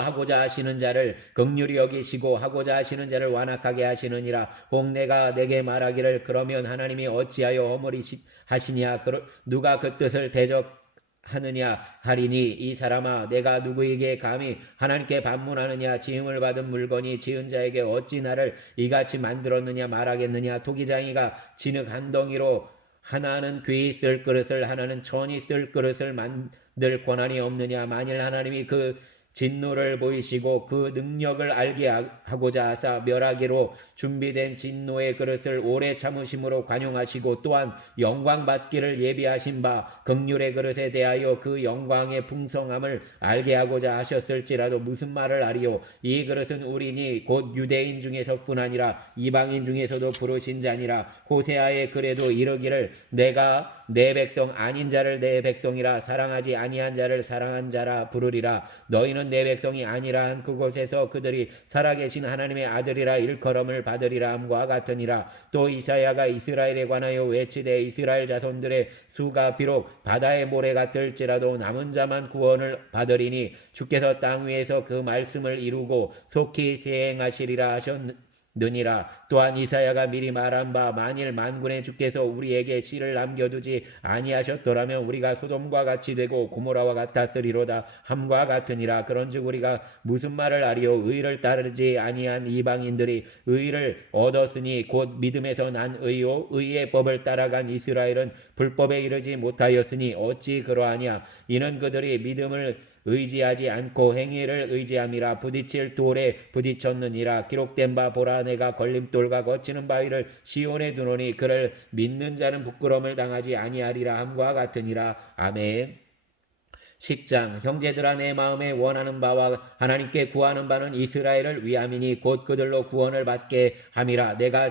하고자 하시는 자를 긍휼히 여기시고 하고자 하시는 자를 완악하게 하시느니라. 혹 내가 내게 말하기를 그러면 하나님이 어찌하여 허물이하시냐 누가 그 뜻을 대적하느냐 하리니 이 사람아 내가 누구에게 감히 하나님께 반문하느냐? 지음을 받은 물건이 지은 자에게 어찌 나를 이같이 만들었느냐 말하겠느냐? 토기장이가 진흙 한 덩이로 하나는 귀히 쓸 그릇을 하나는 천이 쓸 그릇을 만들 권한이 없느냐? 만일 하나님이 그 진노를 보이시고 그 능력을 알게 하고자 하사 멸하기로 준비된 진노의 그릇을 오래 참으심으로 관용하시고 또한 영광 받기를 예비하신 바 긍휼의 그릇에 대하여 그 영광의 풍성함을 알게 하고자 하셨을지라도 무슨 말을 하리요? 이 그릇은 우리니 곧 유대인 중에서뿐 아니라 이방인 중에서도 부르신 자니라. 호세아의 글에도 이르기를 내가 내 백성 아닌 자를 내 백성이라 사랑하지 아니한 자를 사랑한 자라 부르리라. 너희는 내 백성이 아니라 한 그곳에서 그들이 살아계신 하나님의 아들이라 일컬음을 받으리라 함과 같으니라. 또 이사야가 이스라엘에 관하여 외치되 이스라엘 자손들의 수가 비록 바다의 모래 같을지라도 남은 자만 구원을 받으리니 주께서 땅 위에서 그 말씀을 이루고 속히 시행하시리라 하셨느니라. 또한 이사야가 미리 말한 바 만일 만군의 주께서 우리에게 씨를 남겨두지 아니하셨더라면 우리가 소돔과 같이 되고 고모라와 같았으리로다 함과 같으니라. 그런즉 우리가 무슨 말을 하리요? 의를 따르지 아니한 이방인들이 의를 얻었으니 곧 믿음에서 난 의요 의의 법을 따라간 이스라엘은 불법에 이르지 못하였으니 어찌 그러하냐? 이는 그들이 믿음을 의지하지 않고 행위를 의지함이라. 부딪힐 돌에 부딪혔느니라. 기록된 바 보라 내가 걸림돌과 거치는 바위를 시온에 두노니 그를 믿는 자는 부끄러움을 당하지 아니하리라 함과 같으니라. 아멘. 10장 형제들아 내 마음에 원하는 바와 하나님께 구하는 바는 이스라엘을 위함이니 곧 그들로 구원을 받게 함이라. 내가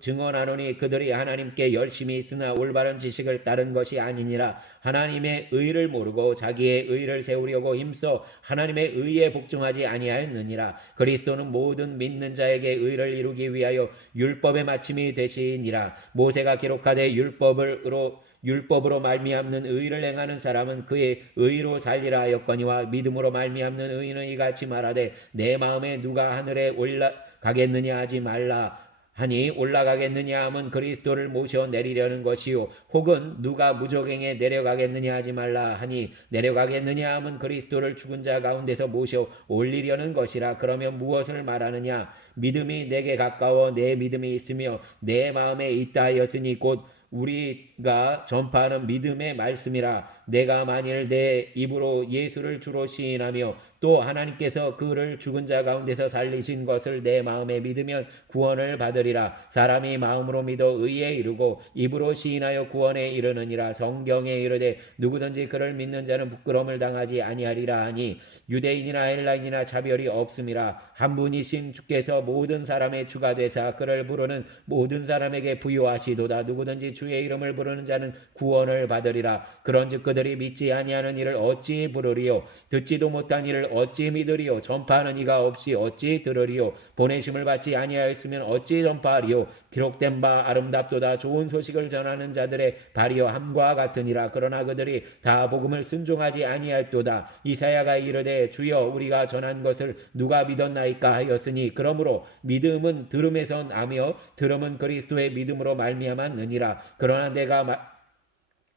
증언하노니 그들이 하나님께 열심히 있으나 올바른 지식을 따른 것이 아니니라. 하나님의 의를 모르고 자기의 의를 세우려고 힘써 하나님의 의에 복종하지 아니하였느니라. 그리스도는 모든 믿는 자에게 의를 이루기 위하여 율법의 마침이 되시니라. 모세가 기록하되 율법으로 말미암는 의를 행하는 사람은 그의 의로 살리라 하였거니와 믿음으로 말미암는 의는 이같이 말하되 내 마음에 누가 하늘에 올라가겠느냐 하지 말라 하니 올라가겠느냐 함은 그리스도를 모셔 내리려는 것이요 혹은 누가 무저갱에 내려가겠느냐 하지 말라 하니 내려가겠느냐 함은 그리스도를 죽은 자 가운데서 모셔 올리려는 것이라. 그러면 무엇을 말하느냐? 믿음이 내게 가까워 내 믿음이 있으며 내 마음에 있다 하였으니 곧 우리가 전파하는 믿음의 말씀이라. 내가 만일 내 입으로 예수를 주로 시인하며 또 하나님께서 그를 죽은 자 가운데서 살리신 것을 내 마음에 믿으면 구원을 받으리라. 사람이 마음으로 믿어 의에 이르고 입으로 시인하여 구원에 이르느니라. 성경에 이르되 누구든지 그를 믿는 자는 부끄러움을 당하지 아니하리라 하니 유대인이나 헬라인이나 차별이 없음이라. 한 분이신 주께서 모든 사람의 주가 되사 그를 부르는 모든 사람에게 부요하시도다. 누구든지 주의 이름을 부르는 자는 구원을 받으리라. 그런즉 그들이 믿지 아니하는 이를 어찌 부르리요? 듣지도 못한 이를 어찌 믿으리요? 전파하는 이가 없이 어찌 들으리요? 보내심을 받지 아니하였으면 어찌 전파하리요? 기록된 바 아름답도다 좋은 소식을 전하는 자들의 발이여 함과 같으니라. 그러나 그들이 다 복음을 순종하지 아니하였도다. 이사야가 이르되 주여 우리가 전한 것을 누가 믿었나이까 하였으니 그러므로 믿음은 들음에서 나며 들음은 그리스도의 믿음으로 말미암았느니라. 그러나 내가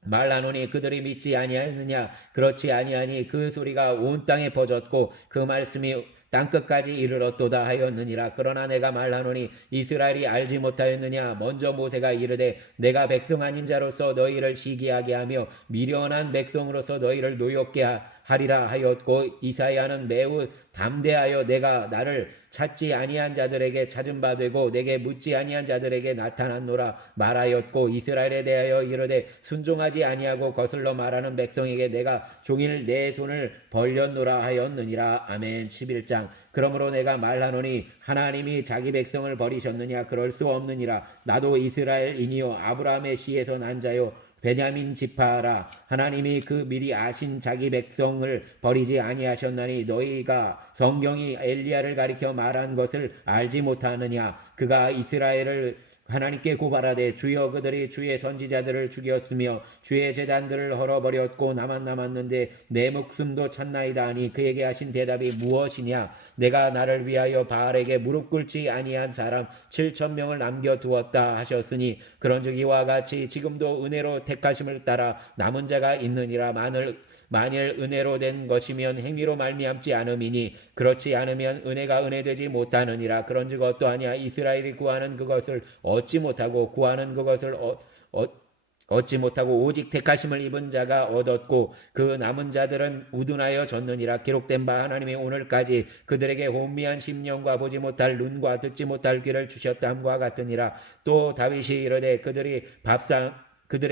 말하노니 그들이 믿지 아니하였느냐? 그렇지 아니하니 그 소리가 온 땅에 퍼졌고 그 말씀이 땅끝까지 이르렀도다 하였느니라. 그러나 내가 말하노니 이스라엘이 알지 못하였느냐. 먼저 모세가 이르되 내가 백성 아닌 자로서 너희를 시기하게 하며 미련한 백성으로서 너희를 노엽게 하리라 하였고, 이사야는 매우 담대하여 내가 나를 찾지 아니한 자들에게 찾은 바 되고 내게 묻지 아니한 자들에게 나타났노라 말하였고, 이스라엘에 대하여 이르되 순종하지 아니하고 거슬러 말하는 백성에게 내가 종일 내 손을 벌렸노라 하였느니라. 아멘. 11장. 그러므로 내가 말하노니 하나님이 자기 백성을 버리셨느냐. 그럴 수 없느니라. 나도 이스라엘이니요 아브라함의 씨에서 난 자요 베냐민 지파라. 하나님이 그 미리 아신 자기 백성을 버리지 아니하셨나니 너희가 성경이 엘리야를 가리켜 말한 것을 알지 못하느냐. 그가 이스라엘을 하나님께 고발하되 주여 그들이 주의 선지자들을 죽였으며 주의 제단들을 헐어버렸고 나만 남았는데 내 목숨도 찾나이다 하니 그에게 하신 대답이 무엇이냐. 내가 나를 위하여 바알에게 무릎 꿇지 아니한 사람 7,000명을 남겨두었다 하셨으니 그런즉 이와 같이 지금도 은혜로 택하심을 따라 남은 자가 있느니라. 만일 은혜로 된 것이면 행위로 말미암지 않음이니 그렇지 않으면 은혜가 은혜되지 못하느니라. 그런즉 어떠하냐. 이스라엘이 구하는 그것을 얻지 못하고 구하는 그것을 얻지 못하고 오직 택하심을 입은 자가 얻었고 그 남은 자들은 우둔하여 졌느니라. 기록된 바 하나님이 오늘까지 그들에게 혼미한 심령과 보지 못할 눈과 듣지 못할 귀를 주셨다함과 같으니라. 또 다윗이 이르되 그들의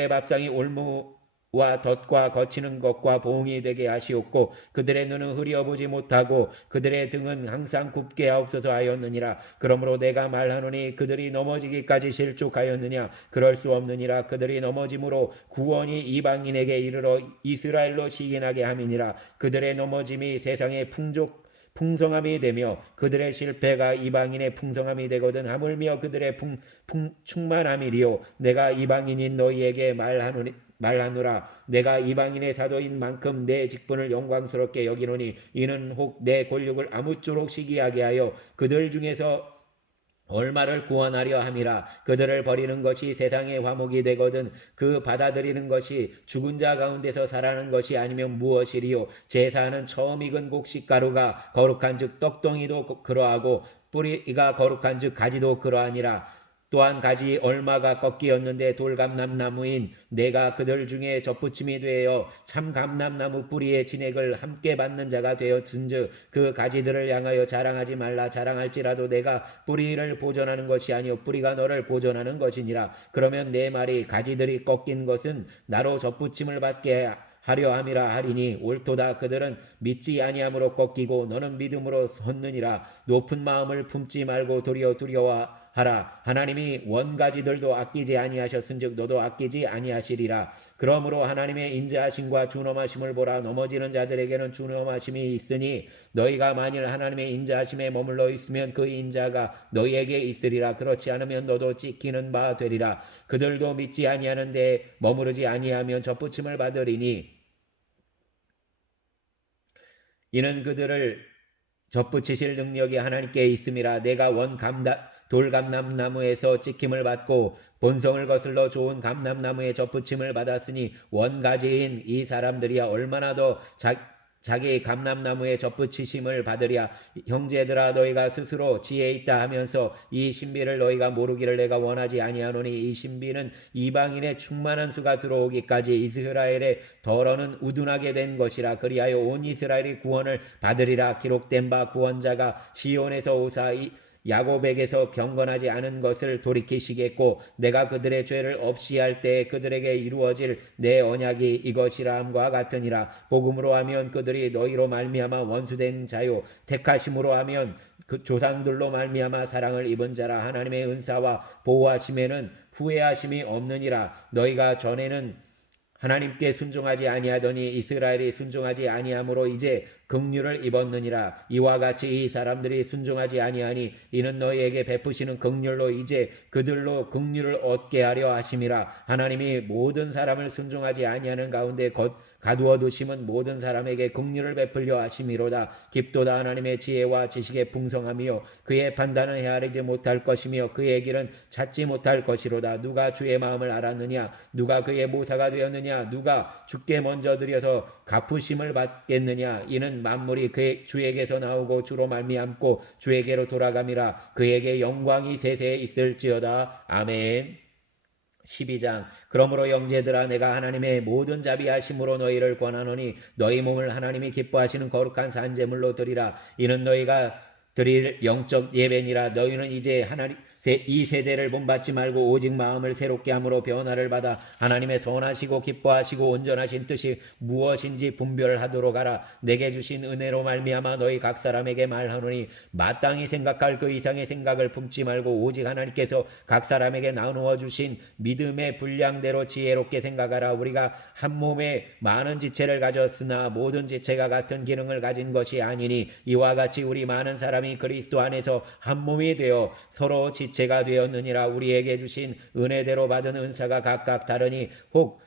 밥상이 올무와 덫과 거치는 것과 봉이 되게 하시옵고 그들의 눈은 흐려보지 못하고 그들의 등은 항상 굽게 하옵소서 하였느니라. 그러므로 내가 말하노니 그들이 넘어지기까지 실족하였느냐. 그럴 수 없느니라. 그들이 넘어짐으로 구원이 이방인에게 이르러 이스라엘로 시기나게 함이니라. 그들의 넘어짐이 세상의 풍성함이 되며 그들의 실패가 이방인의 풍성함이 되거든 하물며 그들의 충만함이리요. 내가 이방인인 너희에게 말하노라. 내가 이방인의 사도인 만큼 내 직분을 영광스럽게 여기노니 이는 혹 내 권력을 아무쪼록 시기하게 하여 그들 중에서 얼마를 구원하려 함이라. 그들을 버리는 것이 세상의 화목이 되거든 그 받아들이는 것이 죽은 자 가운데서 살아나는 것이 아니면 무엇이리요. 제사는 처음 익은 곡식가루가 거룩한즉 떡덩이도 그러하고 뿌리가 거룩한즉 가지도 그러하니라. 또한 가지 얼마가 꺾이었는데 돌감람나무인 내가 그들 중에 접붙임이 되어 참 감람나무 뿌리의 진액을 함께 받는 자가 되었은즉 그 가지들을 향하여 자랑하지 말라. 자랑할지라도 내가 뿌리를 보존하는 것이 아니요 뿌리가 너를 보존하는 것이니라. 그러면 내 말이 가지들이 꺾인 것은 나로 접붙임을 받게 하려 함이라 하리니 옳도다. 그들은 믿지 아니함으로 꺾이고 너는 믿음으로 섰느니라. 높은 마음을 품지 말고 도리어 두려워하라. 하나님이 원가지들도 아끼지 아니하셨은즉 너도 아끼지 아니하시리라. 그러므로 하나님의 인자하심과 준엄하심을 보라. 넘어지는 자들에게는 준엄하심이 있으니 너희가 만일 하나님의 인자하심에 머물러 있으면 그 인자가 너희에게 있으리라. 그렇지 않으면 너도 찢기는 바 되리라. 그들도 믿지 아니하는데 머무르지 아니하면 접붙임을 받으리니 이는 그들을 접붙이실 능력이 하나님께 있음이라. 내가 돌감람나무에서 찍힘을 받고 본성을 거슬러 좋은 감람나무에 접붙임을 받았으니 원가지인 이 사람들이야 얼마나 더 자기 감람나무에 접붙이심을 받으랴. 형제들아 너희가 스스로 지혜 있다 하면서 이 신비를 너희가 모르기를 내가 원하지 아니하노니 이 신비는 이방인의 충만한 수가 들어오기까지 이스라엘의 덜어는 우둔하게 된 것이라. 그리하여 온 이스라엘이 구원을 받으리라. 기록된 바 구원자가 시온에서 오사 야곱에게서 경건하지 않은 것을 돌이키시겠고 내가 그들의 죄를 없이 할 때 그들에게 이루어질 내 언약이 이것이라 함과 같으니라. 복음으로 하면 그들이 너희로 말미암아 원수된 자요 택하심으로 하면 그 조상들로 말미암아 사랑을 입은 자라. 하나님의 은사와 보호하심에는 후회하심이 없느니라. 너희가 전에는 하나님께 순종하지 아니하더니 이스라엘이 순종하지 아니하므로 이제 긍휼을 입었느니라. 이와 같이 이 사람들이 순종하지 아니하니 이는 너희에게 베푸시는 긍휼로 이제 그들로 긍휼을 얻게 하려 하심이라. 하나님이 모든 사람을 순종하지 아니하는 가운데 가두어 두심은 모든 사람에게 긍휼을 베풀려 하심이로다. 깊도다. 하나님의 지혜와 지식의 풍성함이요 그의 판단은 헤아리지 못할 것이며 그의 길은 찾지 못할 것이로다. 누가 주의 마음을 알았느냐? 누가 그의 모사가 되었느냐? 누가 주께 먼저 드려서 갚으심을 받겠느냐? 이는 만물이 그의 주에게서 나오고 주로 말미암고 주에게로 돌아감이라. 그에게 영광이 세세에 있을지어다. 아멘. 12장 그러므로 형제들아 내가 하나님의 모든 자비하심으로 너희를 권하노니 너희 몸을 하나님이 기뻐하시는 거룩한 산제물로 드리라. 이는 너희가 드릴 영적 예배니라. 너희는 이제 이 세대를 본받지 말고 오직 마음을 새롭게 함으로 변화를 받아 하나님의 선하시고 기뻐하시고 온전하신 뜻이 무엇인지 분별하도록 하라. 내게 주신 은혜로 말미암아 너희 각 사람에게 말하노니 마땅히 생각할 그 이상의 생각을 품지 말고 오직 하나님께서 각 사람에게 나누어 주신 믿음의 분량대로 지혜롭게 생각하라. 우리가 한 몸에 많은 지체를 가졌으나 모든 지체가 같은 기능을 가진 것이 아니니 이와 같이 우리 많은 사람이 그리스도 안에서 한 몸이 되어 서로 지체가 되었느니라. 우리에게 주신 은혜대로 받은 은사가 각각 다르니 혹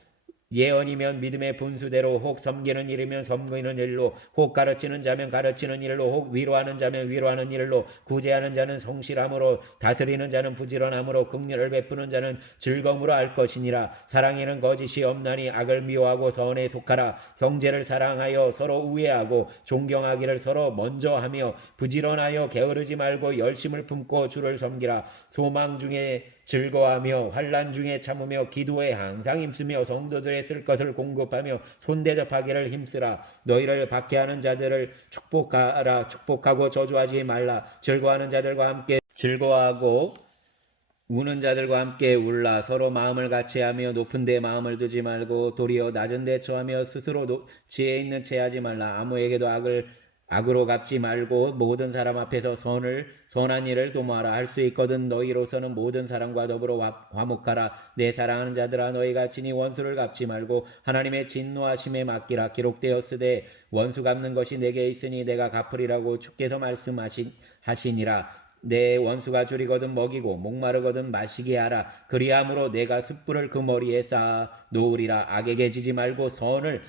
예언이면 믿음의 분수대로, 혹 섬기는 일이면 섬기는 일로, 혹 가르치는 자면 가르치는 일로, 혹 위로하는 자면 위로하는 일로, 구제하는 자는 성실함으로, 다스리는 자는 부지런함으로, 긍휼을 베푸는 자는 즐거움으로 할 것이니라. 사랑에는 거짓이 없나니 악을 미워하고 선에 속하라. 형제를 사랑하여 서로 우애하고 존경하기를 서로 먼저 하며 부지런하여 게으르지 말고 열심을 품고 주를 섬기라. 소망 중에 즐거워하며 환난 중에 참으며 기도에 항상 힘쓰며 성도들의 쓸 것을 공급하며 손대접하기를 힘쓰라. 너희를 박해하는 자들을 축복하라. 축복하고 저주하지 말라. 즐거워하는 자들과 함께 즐거워하고 우는 자들과 함께 울라. 서로 마음을 같이하며 높은 데 마음을 두지 말고 도리어 낮은 데 처하며 스스로 지혜 있는 채 하지 말라. 아무에게도 악으로 갚지 말고 모든 사람 앞에서 선한 일을 도모하라. 할 수 있거든 너희로서는 모든 사람과 더불어 화목하라. 내 사랑하는 자들아 너희가 친히 원수를 갚지 말고 하나님의 진노하심에 맡기라. 기록되었으되 원수 갚는 것이 내게 있으니 내가 갚으리라고 주께서 말씀하시니라. 내 원수가 줄이거든 먹이고 목마르거든 마시게 하라. 그리함으로 내가 숯불을 그 머리에 쌓아 놓으리라. 악에게 지지 말고 선으로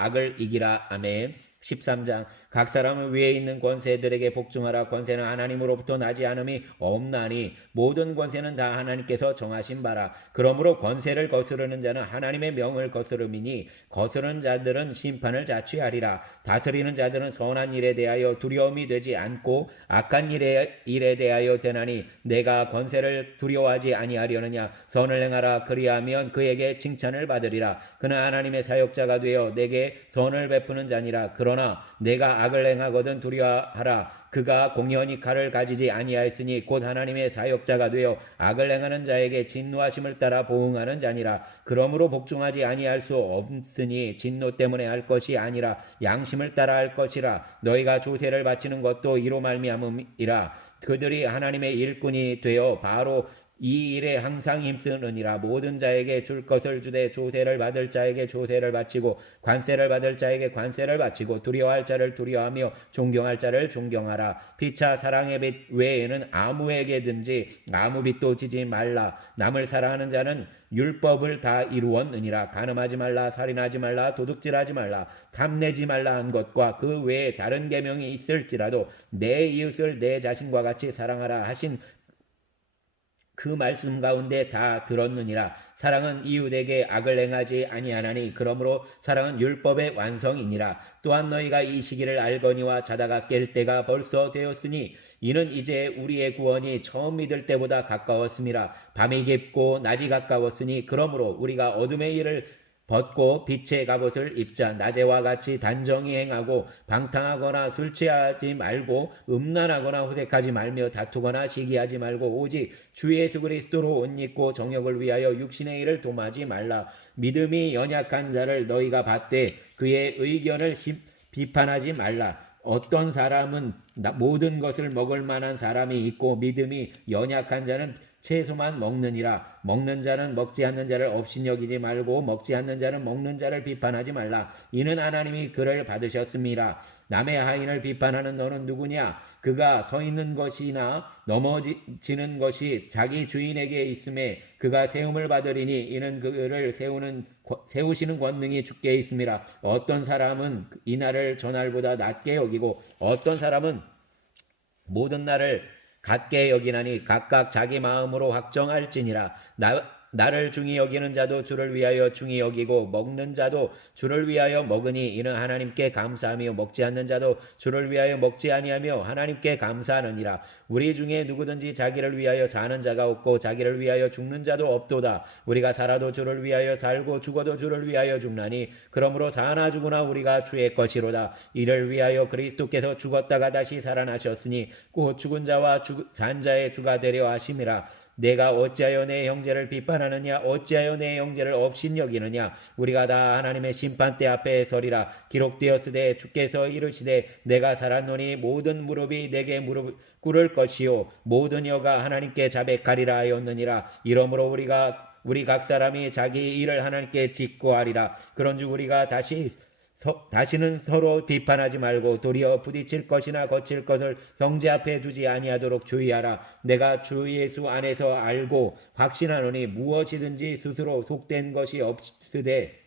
악을 이기라. 아멘. 13장 각 사람은 위에 있는 권세들에게 복종하라. 권세는 하나님으로부터 나지 않음이 없나니 모든 권세는 다 하나님께서 정하신 바라. 그러므로 권세를 거스르는 자는 하나님의 명을 거스름이니 거스르는 자들은 심판을 자취하리라. 다스리는 자들은 선한 일에 대하여 두려움이 되지 않고 악한 일에 대하여 되나니 내가 권세를 두려워하지 아니하려느냐. 선을 행하라. 그리하면 그에게 칭찬을 받으리라. 그는 하나님의 사역자가 되어 내게 선을 베푸는 자니라. 그러나 내가 악을 행하거든 두려워하라. 그가 공연히 칼을 가지지 아니하였으니 곧 하나님의 사역자가 되어 악을 행하는 자에게 진노하심을 따라 보응하는 자니라. 그러므로 복종하지 아니할 수 없으니 진노 때문에 할 것이 아니라 양심을 따라 할 것이라. 너희가 조세를 바치는 것도 이로 말미암음이라. 그들이 하나님의 일꾼이 되어 바로 이 일에 항상 힘쓰느니라. 모든 자에게 줄 것을 주되 조세를 받을 자에게 조세를 바치고 관세를 받을 자에게 관세를 바치고 두려워할 자를 두려워하며 존경할 자를 존경하라. 피차 사랑의 빛 외에는 아무에게든지 아무 빚도 지지 말라. 남을 사랑하는 자는 율법을 다 이루었느니라. 간음하지 말라. 살인하지 말라. 도둑질하지 말라. 탐내지 말라 한 것과 그 외에 다른 계명이 있을지라도 내 이웃을 내 자신과 같이 사랑하라 하신 그 말씀 가운데 다 들었느니라. 사랑은 이웃에게 악을 행하지 아니하나니 그러므로 사랑은 율법의 완성이니라. 또한 너희가 이 시기를 알거니와 자다가 깰 때가 벌써 되었으니 이는 이제 우리의 구원이 처음 믿을 때보다 가까웠음이라. 밤이 깊고 낮이 가까웠으니 그러므로 우리가 어둠의 일을 벗고 빛의 갑옷을 입자. 낮에와 같이 단정히 행하고 방탕하거나 술 취하지 말고 음란하거나 호색하지 말며 다투거나 시기하지 말고 오직 주 예수 그리스도로 옷 입고 정욕을 위하여 육신의 일을 도마지 말라. 믿음이 연약한 자를 너희가 받되 그의 의견을 비판하지 말라. 어떤 사람은 모든 것을 먹을 만한 사람이 있고 믿음이 연약한 자는 채소만 먹느니라. 먹는 자는 먹지 않는 자를 업신여기지 말고 먹지 않는 자는 먹는 자를 비판하지 말라. 이는 하나님이 그를 받으셨습니다. 남의 하인을 비판하는 너는 누구냐? 그가 서 있는 것이나 넘어지는 것이 자기 주인에게 있음에 그가 세움을 받으리니 이는 그를 세우시는 권능이 주께 있음이라. 어떤 사람은 이날을 저날보다 낮게 여기고 어떤 사람은 모든 날을 같게 여기나니 각각 자기 마음으로 확정할지니라. 나를 중히 여기는 자도 주를 위하여 중히 여기고 먹는 자도 주를 위하여 먹으니 이는 하나님께 감사하며 먹지 않는 자도 주를 위하여 먹지 아니하며 하나님께 감사하느니라. 우리 중에 누구든지 자기를 위하여 사는 자가 없고 자기를 위하여 죽는 자도 없도다. 우리가 살아도 주를 위하여 살고 죽어도 주를 위하여 죽나니 그러므로 사나 죽으나 우리가 주의 것이로다. 이를 위하여 그리스도께서 죽었다가 다시 살아나셨으니 곧 죽은 자와 산 자의 주가 되려 하심이라. 내가 어찌하여 내 형제를 비판하느냐? 어찌하여 내 형제를 업신여기느냐? 우리가 다 하나님의 심판대 앞에 서리라. 기록되었으되 주께서 이르시되 내가 살았노니 모든 무릎이 내게 무릎 꿇을 것이요 모든 혀가 하나님께 자백하리라 하였느니라. 이러므로 우리 각 사람이 자기 일을 하나님께 직고하리라. 그런즉 우리가 다시는 서로 비판하지 말고 도리어 부딪힐 것이나 거칠 것을 형제 앞에 두지 아니하도록 주의하라. 내가 주 예수 안에서 알고 확신하노니 무엇이든지 스스로 속된 것이 없으되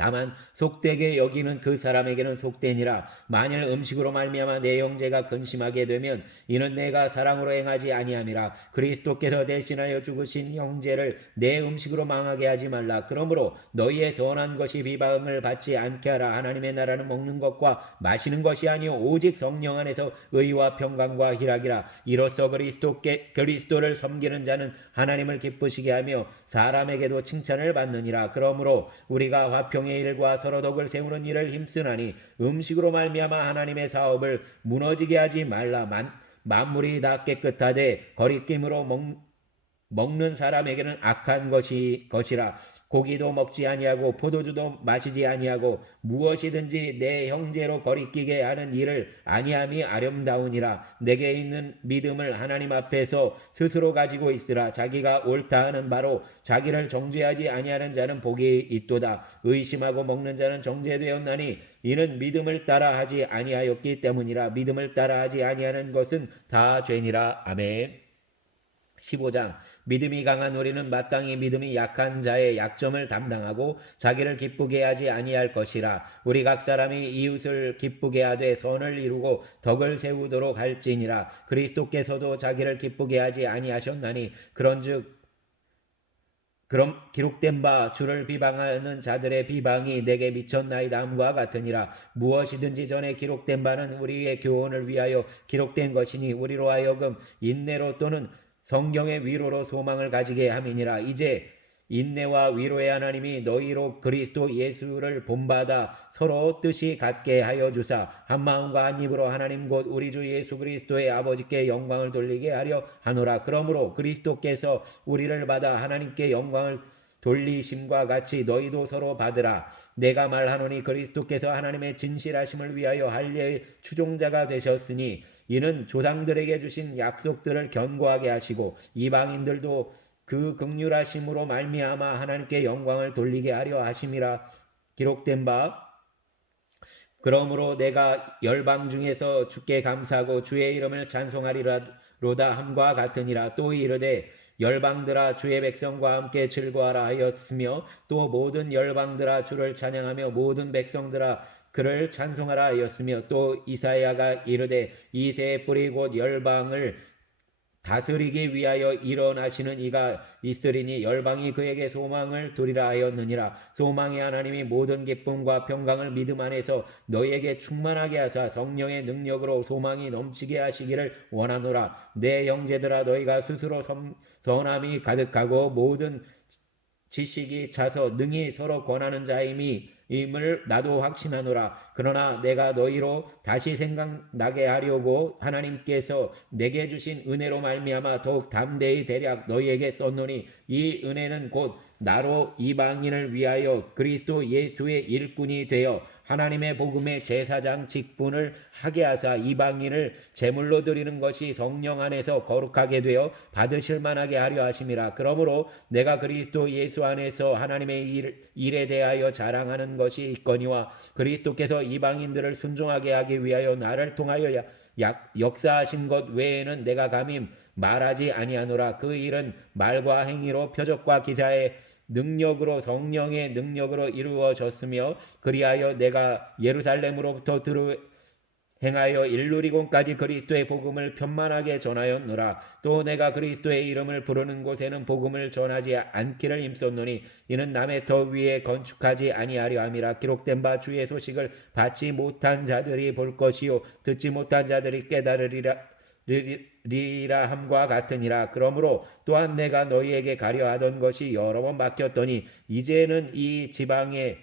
다만 속되게 여기는 그 사람에게는 속되니라. 만일 음식으로 말미암아 내 형제가 근심하게 되면 이는 내가 사랑으로 행하지 아니함이라. 그리스도께서 대신하여 죽으신 형제를 내 음식으로 망하게 하지 말라. 그러므로 너희의 선한 것이 비방을 받지 않게 하라. 하나님의 나라는 먹는 것과 마시는 것이 아니요 오직 성령 안에서 의와 평강과 희락이라. 이로써 그리스도를 섬기는 자는 하나님을 기쁘시게 하며 사람에게도 칭찬을 받느니라. 그러므로 우리가 화평 일과 서로 덕을 세우는 일을 힘쓰나니 음식으로 말미암아 하나님의 사업을 무너지게 하지 말라. 만물이 다 깨끗하되 거리낌으로 먹는 사람에게는 악한 것이라. 고기도 먹지 아니하고 포도주도 마시지 아니하고 무엇이든지 내 형제로 거리끼게 하는 일을 아니함이 아름다우니라. 내게 있는 믿음을 하나님 앞에서 스스로 가지고 있으라. 자기가 옳다 하는 바로 자기를 정죄하지 아니하는 자는 복이 있도다. 의심하고 먹는 자는 정죄되었나니 이는 믿음을 따라 하지 아니하였기 때문이라. 믿음을 따라 하지 아니하는 것은 다 죄니라. 아멘. 15장 믿음이 강한 우리는 마땅히 믿음이 약한 자의 약점을 담당하고 자기를 기쁘게 하지 아니할 것이라. 우리 각 사람이 이웃을 기쁘게 하되 선을 이루고 덕을 세우도록 할지니라. 그리스도께서도 자기를 기쁘게 하지 아니하셨나니 그럼 기록된 바 주를 비방하는 자들의 비방이 내게 미쳤나이다 함과 같으니라. 무엇이든지 전에 기록된 바는 우리의 교훈을 위하여 기록된 것이니 우리로 하여금 인내로 또는 성경의 위로로 소망을 가지게 함이니라. 이제 인내와 위로의 하나님이 너희로 그리스도 예수를 본받아 서로 뜻이 같게 하여 주사 한 마음과 한 입으로 하나님 곧 우리 주 예수 그리스도의 아버지께 영광을 돌리게 하려 하노라. 그러므로 그리스도께서 우리를 받아 하나님께 영광을 돌리심과 같이 너희도 서로 받으라. 내가 말하노니 그리스도께서 하나님의 진실하심을 위하여 할례의 추종자가 되셨으니 이는 조상들에게 주신 약속들을 견고하게 하시고 이방인들도 그 긍휼하심으로 말미암아 하나님께 영광을 돌리게 하려 하심이라. 기록된 바 그러므로 내가 열방 중에서 주께 감사하고 주의 이름을 찬송하리로다 함과 같으니라. 또 이르되 열방들아 주의 백성과 함께 즐거워하라 하였으며 또 모든 열방들아 주를 찬양하며 모든 백성들아 그를 찬송하라 하였으며 또 이사야가 이르되 이새의 뿌리 곧 열방을 다스리기 위하여 일어나시는 이가 있으리니 열방이 그에게 소망을 두리라 하였느니라. 소망의 하나님이 모든 기쁨과 평강을 믿음 안에서 너희에게 충만하게 하사 성령의 능력으로 소망이 넘치게 하시기를 원하노라. 내 형제들아 너희가 스스로 선함이 가득하고 모든 지식이 차서 능히 서로 권하는 자임이 임을 나도 확신하노라. 그러나 내가 너희로 다시 생각나게 하려고 하나님께서 내게 주신 은혜로 말미암아 더욱 담대히 대략 너희에게 썼노니 이 은혜는 곧 나로 이방인을 위하여 그리스도 예수의 일꾼이 되어 하나님의 복음의 제사장 직분을 하게 하사 이방인을 제물로 드리는 것이 성령 안에서 거룩하게 되어 받으실 만하게 하려 하심이라. 그러므로 내가 그리스도 예수 안에서 하나님의 일에 대하여 자랑하는 것이 있거니와 그리스도께서 이방인들을 순종하게 하기 위하여 나를 통하여 역사하신 것 외에는 내가 감히 말하지 아니하노라. 그 일은 말과 행위로 표적과 기사의 능력으로 성령의 능력으로 이루어졌으며 그리하여 내가 예루살렘으로부터 행하여 일루리곤까지 그리스도의 복음을 편만하게 전하였노라. 또 내가 그리스도의 이름을 부르는 곳에는 복음을 전하지 않기를 힘썼노니 이는 남의 터 위에 건축하지 아니하려 함이라. 기록된 바 주의 소식을 받지 못한 자들이 볼 것이요 듣지 못한 자들이 깨달으리라 함과 같으니라. 그러므로 또한 내가 너희에게 가려 하던 것이 여러 번 바뀌었더니 이제는 이 지방에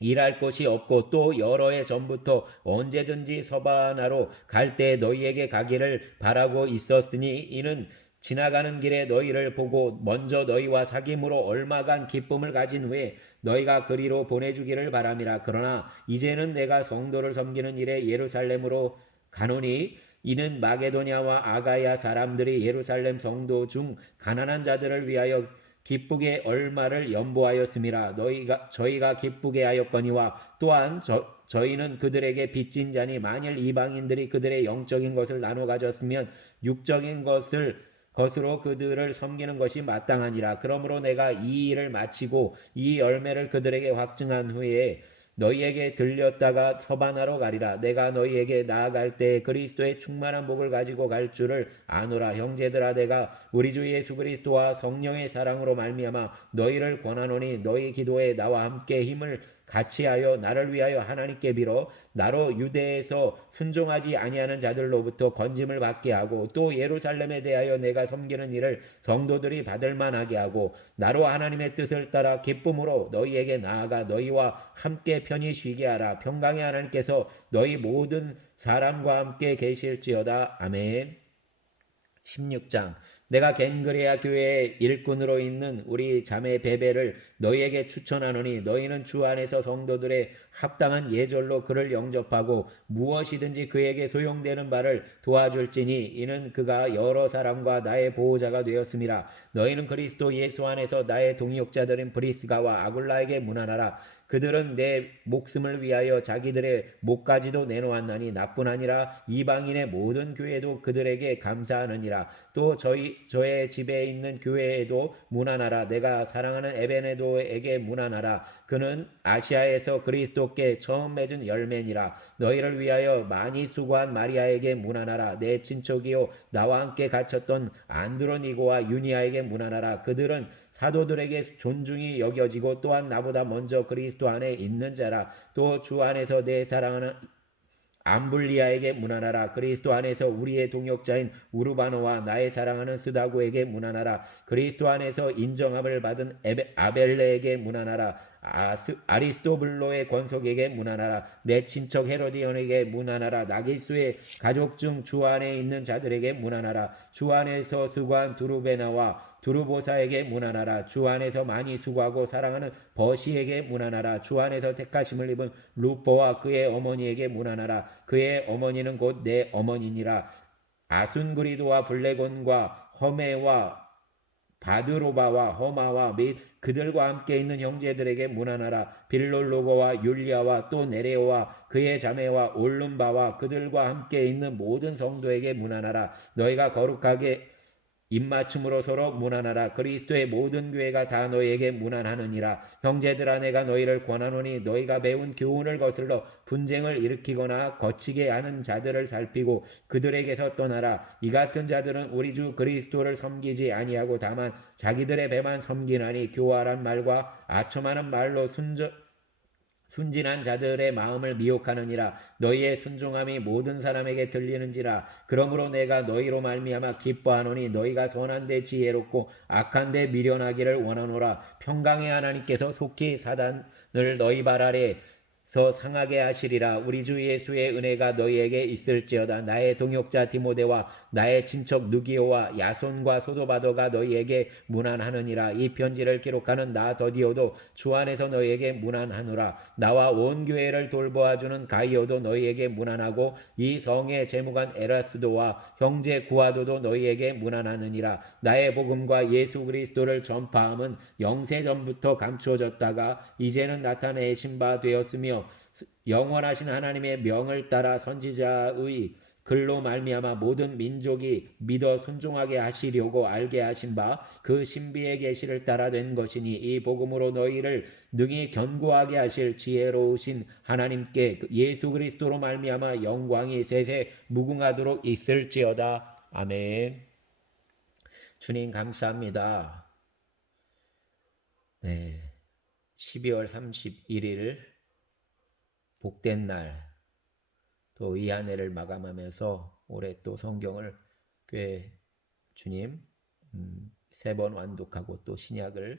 일할 곳이 없고 또 여러 해 전부터 언제든지 서바나로 갈 때 너희에게 가기를 바라고 있었으니 이는 지나가는 길에 너희를 보고 먼저 너희와 사귐으로 얼마간 기쁨을 가진 후에 너희가 그리로 보내주기를 바람이라. 그러나 이제는 내가 성도를 섬기는 일에 예루살렘으로 가노니 이는 마게도냐와 아가야 사람들이 예루살렘 성도 중 가난한 자들을 위하여 기쁘게 얼마를 연보하였음이라. 저희가 기쁘게 하였거니와 또한 저희는 그들에게 빚진 자니 만일 이방인들이 그들의 영적인 것을 나눠 가졌으면 육적인 것으로 그들을 섬기는 것이 마땅하니라. 그러므로 내가 이 일을 마치고 이 열매를 그들에게 확증한 후에 너희에게 들렸다가 서바나로 가리라. 내가 너희에게 나아갈 때 그리스도의 충만한 복을 가지고 갈 줄을 아노라. 형제들아, 내가 우리 주 예수 그리스도와 성령의 사랑으로 말미암아 너희를 권하노니 너희 기도에 나와 함께 힘을 같이하여 나를 위하여 하나님께 빌어 나로 유대에서 순종하지 아니하는 자들로부터 건짐을 받게 하고 또 예루살렘에 대하여 내가 섬기는 일을 성도들이 받을 만하게 하고 나로 하나님의 뜻을 따라 기쁨으로 너희에게 나아가 너희와 함께 편히 쉬게 하라. 평강의 하나님께서 너희 모든 사람과 함께 계실지어다. 아멘. 16장. 내가 겐그레아 교회의 일꾼으로 있는 우리 자매 베베를 너희에게 추천하노니 너희는 주 안에서 성도들의 합당한 예절로 그를 영접하고 무엇이든지 그에게 소용되는 바를 도와줄지니 이는 그가 여러 사람과 나의 보호자가 되었음이라. 너희는 그리스도 예수 안에서 나의 동역자들인 브리스가와 아굴라에게 문안하라. 그들은 내 목숨을 위하여 자기들의 목까지도 내놓았나니 나뿐 아니라 이방인의 모든 교회도 그들에게 감사하느니라. 또 저의 집에 있는 교회에도 문안하라. 내가 사랑하는 에베네도에게 문안하라. 그는 아시아에서 그리스도께 처음 맺은 열매니라. 너희를 위하여 많이 수고한 마리아에게 문안하라. 내 친척이요 나와 함께 갇혔던 안드로니고와 유니아에게 문안하라. 그들은 사도들에게 존중이 여겨지고 또한 나보다 먼저 그리스도 안에 있는 자라. 또 주 안에서 내 사랑하는 암블리아에게 문안하라. 그리스도 안에서 우리의 동역자인 우르바노와 나의 사랑하는 스다고에게 문안하라. 그리스도 안에서 인정함을 받은 아벨레에게 문안하라. 아리스토블로의 권속에게 문안하라. 내 친척 헤로디온에게 문안하라. 나기수의 가족 중 주 안에 있는 자들에게 문안하라. 주 안에서 수고한 두루베나와 두루보사에게 문안하라. 주 안에서 많이 수고하고 사랑하는 버시에게 문안하라. 주 안에서 택하심을 입은 루포와 그의 어머니에게 문안하라. 그의 어머니는 곧 내 어머니니라. 아순그리도와 블레곤과 허메와 바드로바와 허마와 및 그들과 함께 있는 형제들에게 문안하라. 빌롤로고와 율리아와 또 네레오와 그의 자매와 올름바와 그들과 함께 있는 모든 성도에게 문안하라. 너희가 거룩하게 입맞춤으로 서로 문안하라. 그리스도의 모든 교회가 다 너희에게 문안하느니라. 형제들아, 내가 너희를 권하노니 너희가 배운 교훈을 거슬러 분쟁을 일으키거나 거치게 하는 자들을 살피고 그들에게서 떠나라. 이 같은 자들은 우리 주 그리스도를 섬기지 아니하고 다만 자기들의 배만 섬기나니 교활한 말과 아첨하는 말로 순진한 자들의 마음을 미혹하느니라. 너희의 순종함이 모든 사람에게 들리는지라. 그러므로 내가 너희로 말미암아 기뻐하노니 너희가 선한 데 지혜롭고 악한 데 미련하기를 원하노라. 평강의 하나님께서 속히 사단을 너희 발 아래 서 상하게 하시리라. 우리 주 예수의 은혜가 너희에게 있을지어다. 나의 동역자 디모데와 나의 친척 누기오와 야손과 소도바도가 너희에게 문안하느니라. 이 편지를 기록하는 나 더디오도 주 안에서 너희에게 문안하노라. 나와 온 교회를 돌보아주는 가이오도 너희에게 문안하고 이 성의 재무관 에라스도와 형제 구아도도 너희에게 문안하느니라. 나의 복음과 예수 그리스도를 전파함은 영세 전부터 감추어졌다가 이제는 나타내신 바 되었으며 영원하신 하나님의 명을 따라 선지자의 글로 말미암아 모든 민족이 믿어 순종하게 하시려고 알게 하신 바 그 신비의 계시를 따라 된 것이니 이 복음으로 너희를 능히 견고하게 하실 지혜로우신 하나님께 예수 그리스도로 말미암아 영광이 세세 무궁하도록 있을지어다. 아멘. 주님 감사합니다. 네, 12월 31일 복된 날, 또 이 한 해를 마감하면서 올해 또 성경을 꽤 주님 3번 완독하고 또 신약을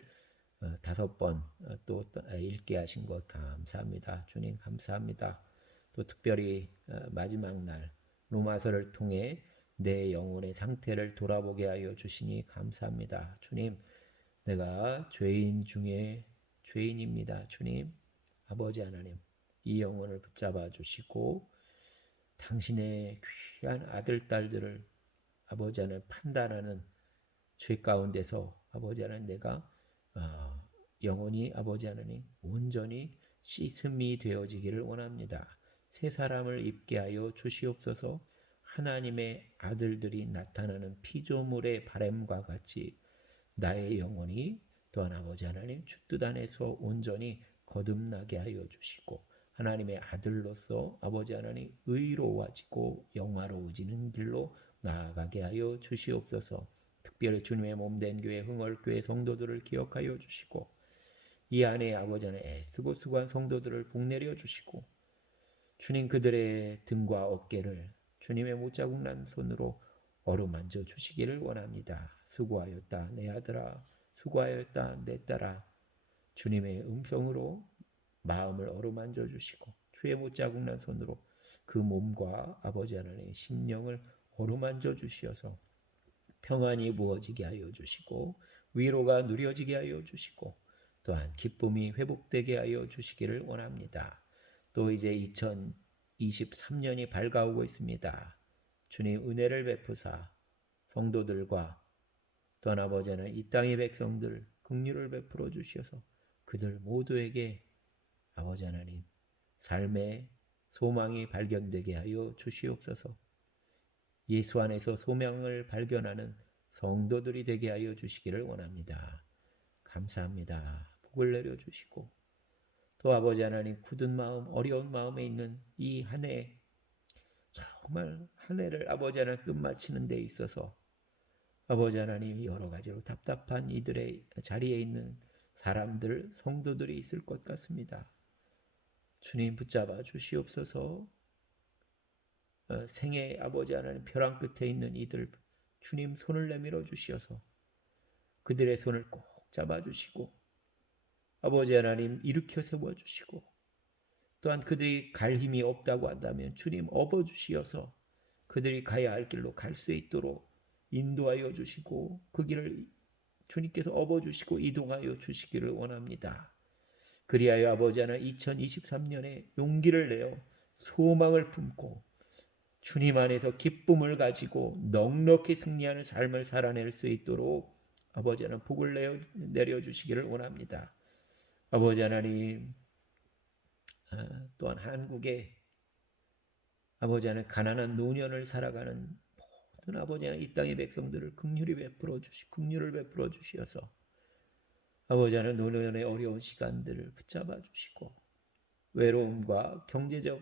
5번 또 읽게 하신 것 감사합니다. 주님 감사합니다. 또 특별히 마지막 날 로마서를 통해 내 영혼의 상태를 돌아보게 하여 주시니 감사합니다. 주님, 내가 죄인 중에 죄인입니다. 주님, 아버지 하나님, 이 영혼을 붙잡아 주시고 당신의 귀한 아들, 딸들을 아버지 하나님 판단하는 죄 가운데서 아버지 하나님 내가 영혼이 아버지 하나님 온전히 씻음이 되어지기를 원합니다. 새 사람을 입게 하여 주시옵소서. 하나님의 아들들이 나타나는 피조물의 바램과 같이 나의 영혼이 또한 아버지 하나님 주 뜻 안에서 온전히 거듭나게 하여 주시고 하나님의 아들로서 아버지 하나님 의로워지고 영화로워지는 길로 나아가게 하여 주시옵소서. 특별히 주님의 몸된 교회 흥월교회 성도들을 기억하여 주시고 이 안에 아버지 하나님 애쓰고 수고한 성도들을 복내려 주시고 주님 그들의 등과 어깨를 주님의 못자국난 손으로 어루만져 주시기를 원합니다. 수고하였다 내 아들아, 수고하였다 내 딸아. 주님의 음성으로 마음을 어루만져 주시고 주의 못자국난 손으로 그 몸과 아버지 하나님의 심령을 어루만져 주시어서 평안이 부어지게 하여 주시고 위로가 누려지게 하여 주시고 또한 기쁨이 회복되게 하여 주시기를 원합니다. 또 이제 2023년이 밝아오고 있습니다. 주님 은혜를 베푸사 성도들과 또한 아버지 하나님 이 땅의 백성들 긍휼을 베풀어 주시어서 그들 모두에게 아버지 하나님 삶의 소망이 발견되게 하여 주시옵소서. 예수 안에서 소명을 발견하는 성도들이 되게 하여 주시기를 원합니다. 감사합니다. 복을 내려주시고 또 아버지 하나님 굳은 마음 어려운 마음에 있는 이 한 해 정말 한 해를 아버지 하나님 끝마치는 데 있어서 아버지 하나님 여러 가지로 답답한 이들의 자리에 있는 사람들 성도들이 있을 것 같습니다. 주님 붙잡아 주시옵소서. 생애 아버지 하나님 벼랑 끝에 있는 이들 주님 손을 내밀어 주시어서 그들의 손을 꼭 잡아주시고 아버지 하나님 일으켜 세워주시고 또한 그들이 갈 힘이 없다고 한다면 주님 업어주시어서 그들이 가야 할 길로 갈 수 있도록 인도하여 주시고 그 길을 주님께서 업어주시고 이동하여 주시기를 원합니다. 그리하여 아버지 하나님 2023년에 용기를 내어 소망을 품고 주님 안에서 기쁨을 가지고 넉넉히 승리하는 삶을 살아낼 수 있도록 아버지 하나님 복을 내려주시기를 원합니다. 아버지 하나님 또한 한국에 아버지 하나님 가난한 노년을 살아가는 모든 아버지 하나님 이 땅의 백성들을 긍휼을 베풀어 주시어서 아버지 하나님 노년의 어려운 시간들을 붙잡아 주시고 외로움과 경제적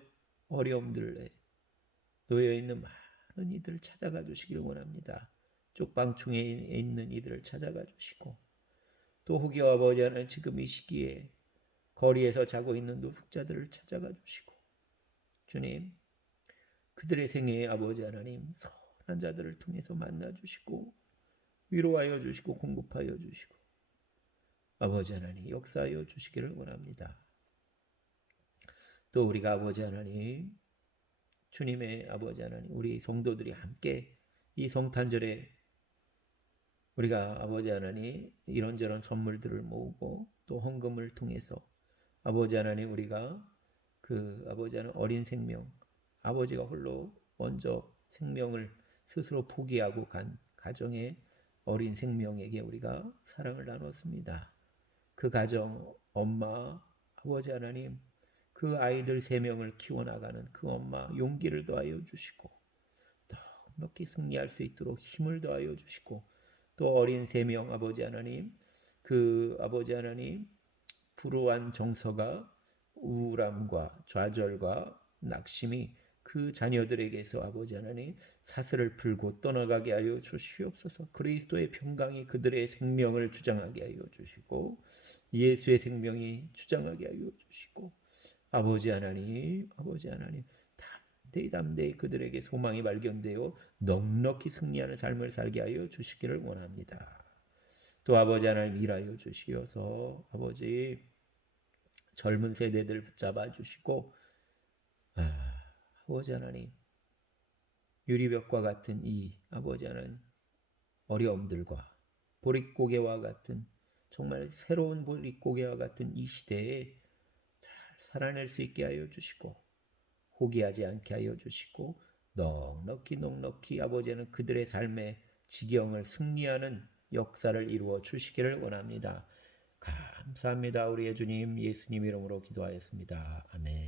어려움들에 놓여 있는 많은 이들을 찾아가 주시기를 원합니다. 쪽방충에 있는 이들을 찾아가 주시고 또 혹여 아버지 하나님 지금 이 시기에 거리에서 자고 있는 노숙자들을 찾아가 주시고 주님 그들의 생애에 아버지 하나님 선한 자들을 통해서 만나 주시고 위로하여 주시고 공급하여 주시고 아버지 하나님 역사하여 주시기를 원합니다. 또 우리가 아버지 하나님 주님의 아버지 하나님 우리 성도들이 함께 이 성탄절에 우리가 아버지 하나님 이런저런 선물들을 모으고 또 헌금을 통해서 아버지 하나님 우리가 그 아버지 하나님 어린 생명 아버지가 홀로 먼저 생명을 스스로 포기하고 간 가정의 어린 생명에게 우리가 사랑을 나눴습니다. 그 가정 엄마 아버지 하나님 그 아이들 3명을 키워나가는 그 엄마 용기를 더하여 주시고 더 높이 승리할 수 있도록 힘을 더하여 주시고 또 어린 3명 아버지 하나님 그 아버지 하나님 불우한 정서가 우울함과 좌절과 낙심이 그 자녀들에게서 아버지 하나님 사슬을 풀고 떠나가게 하여 주시옵소서. 그리스도의 평강이 그들의 생명을 주장하게 하여 주시고 예수의 생명이 주장하게 하여 주시고 아버지 하나님 담대히 그들에게 소망이 발견되어 넉넉히 승리하는 삶을 살게 하여 주시기를 원합니다. 또 아버지 하나님 일하여 주시어서 아버지 젊은 세대들 붙잡아 주시고 아버지 하나님 유리벽과 같은 이 아버지 하나님 어려움들과 보릿고개와 같은 정말 새로운 보릿고개와 같은 이 시대에 잘 살아낼 수 있게 하여 주시고 포기하지 않게 하여 주시고 넉넉히 아버지는 그들의 삶의 지경을 승리하는 역사를 이루어 주시기를 원합니다. 감사합니다. 우리의 주님 예수님 이름으로 기도하였습니다. 아멘.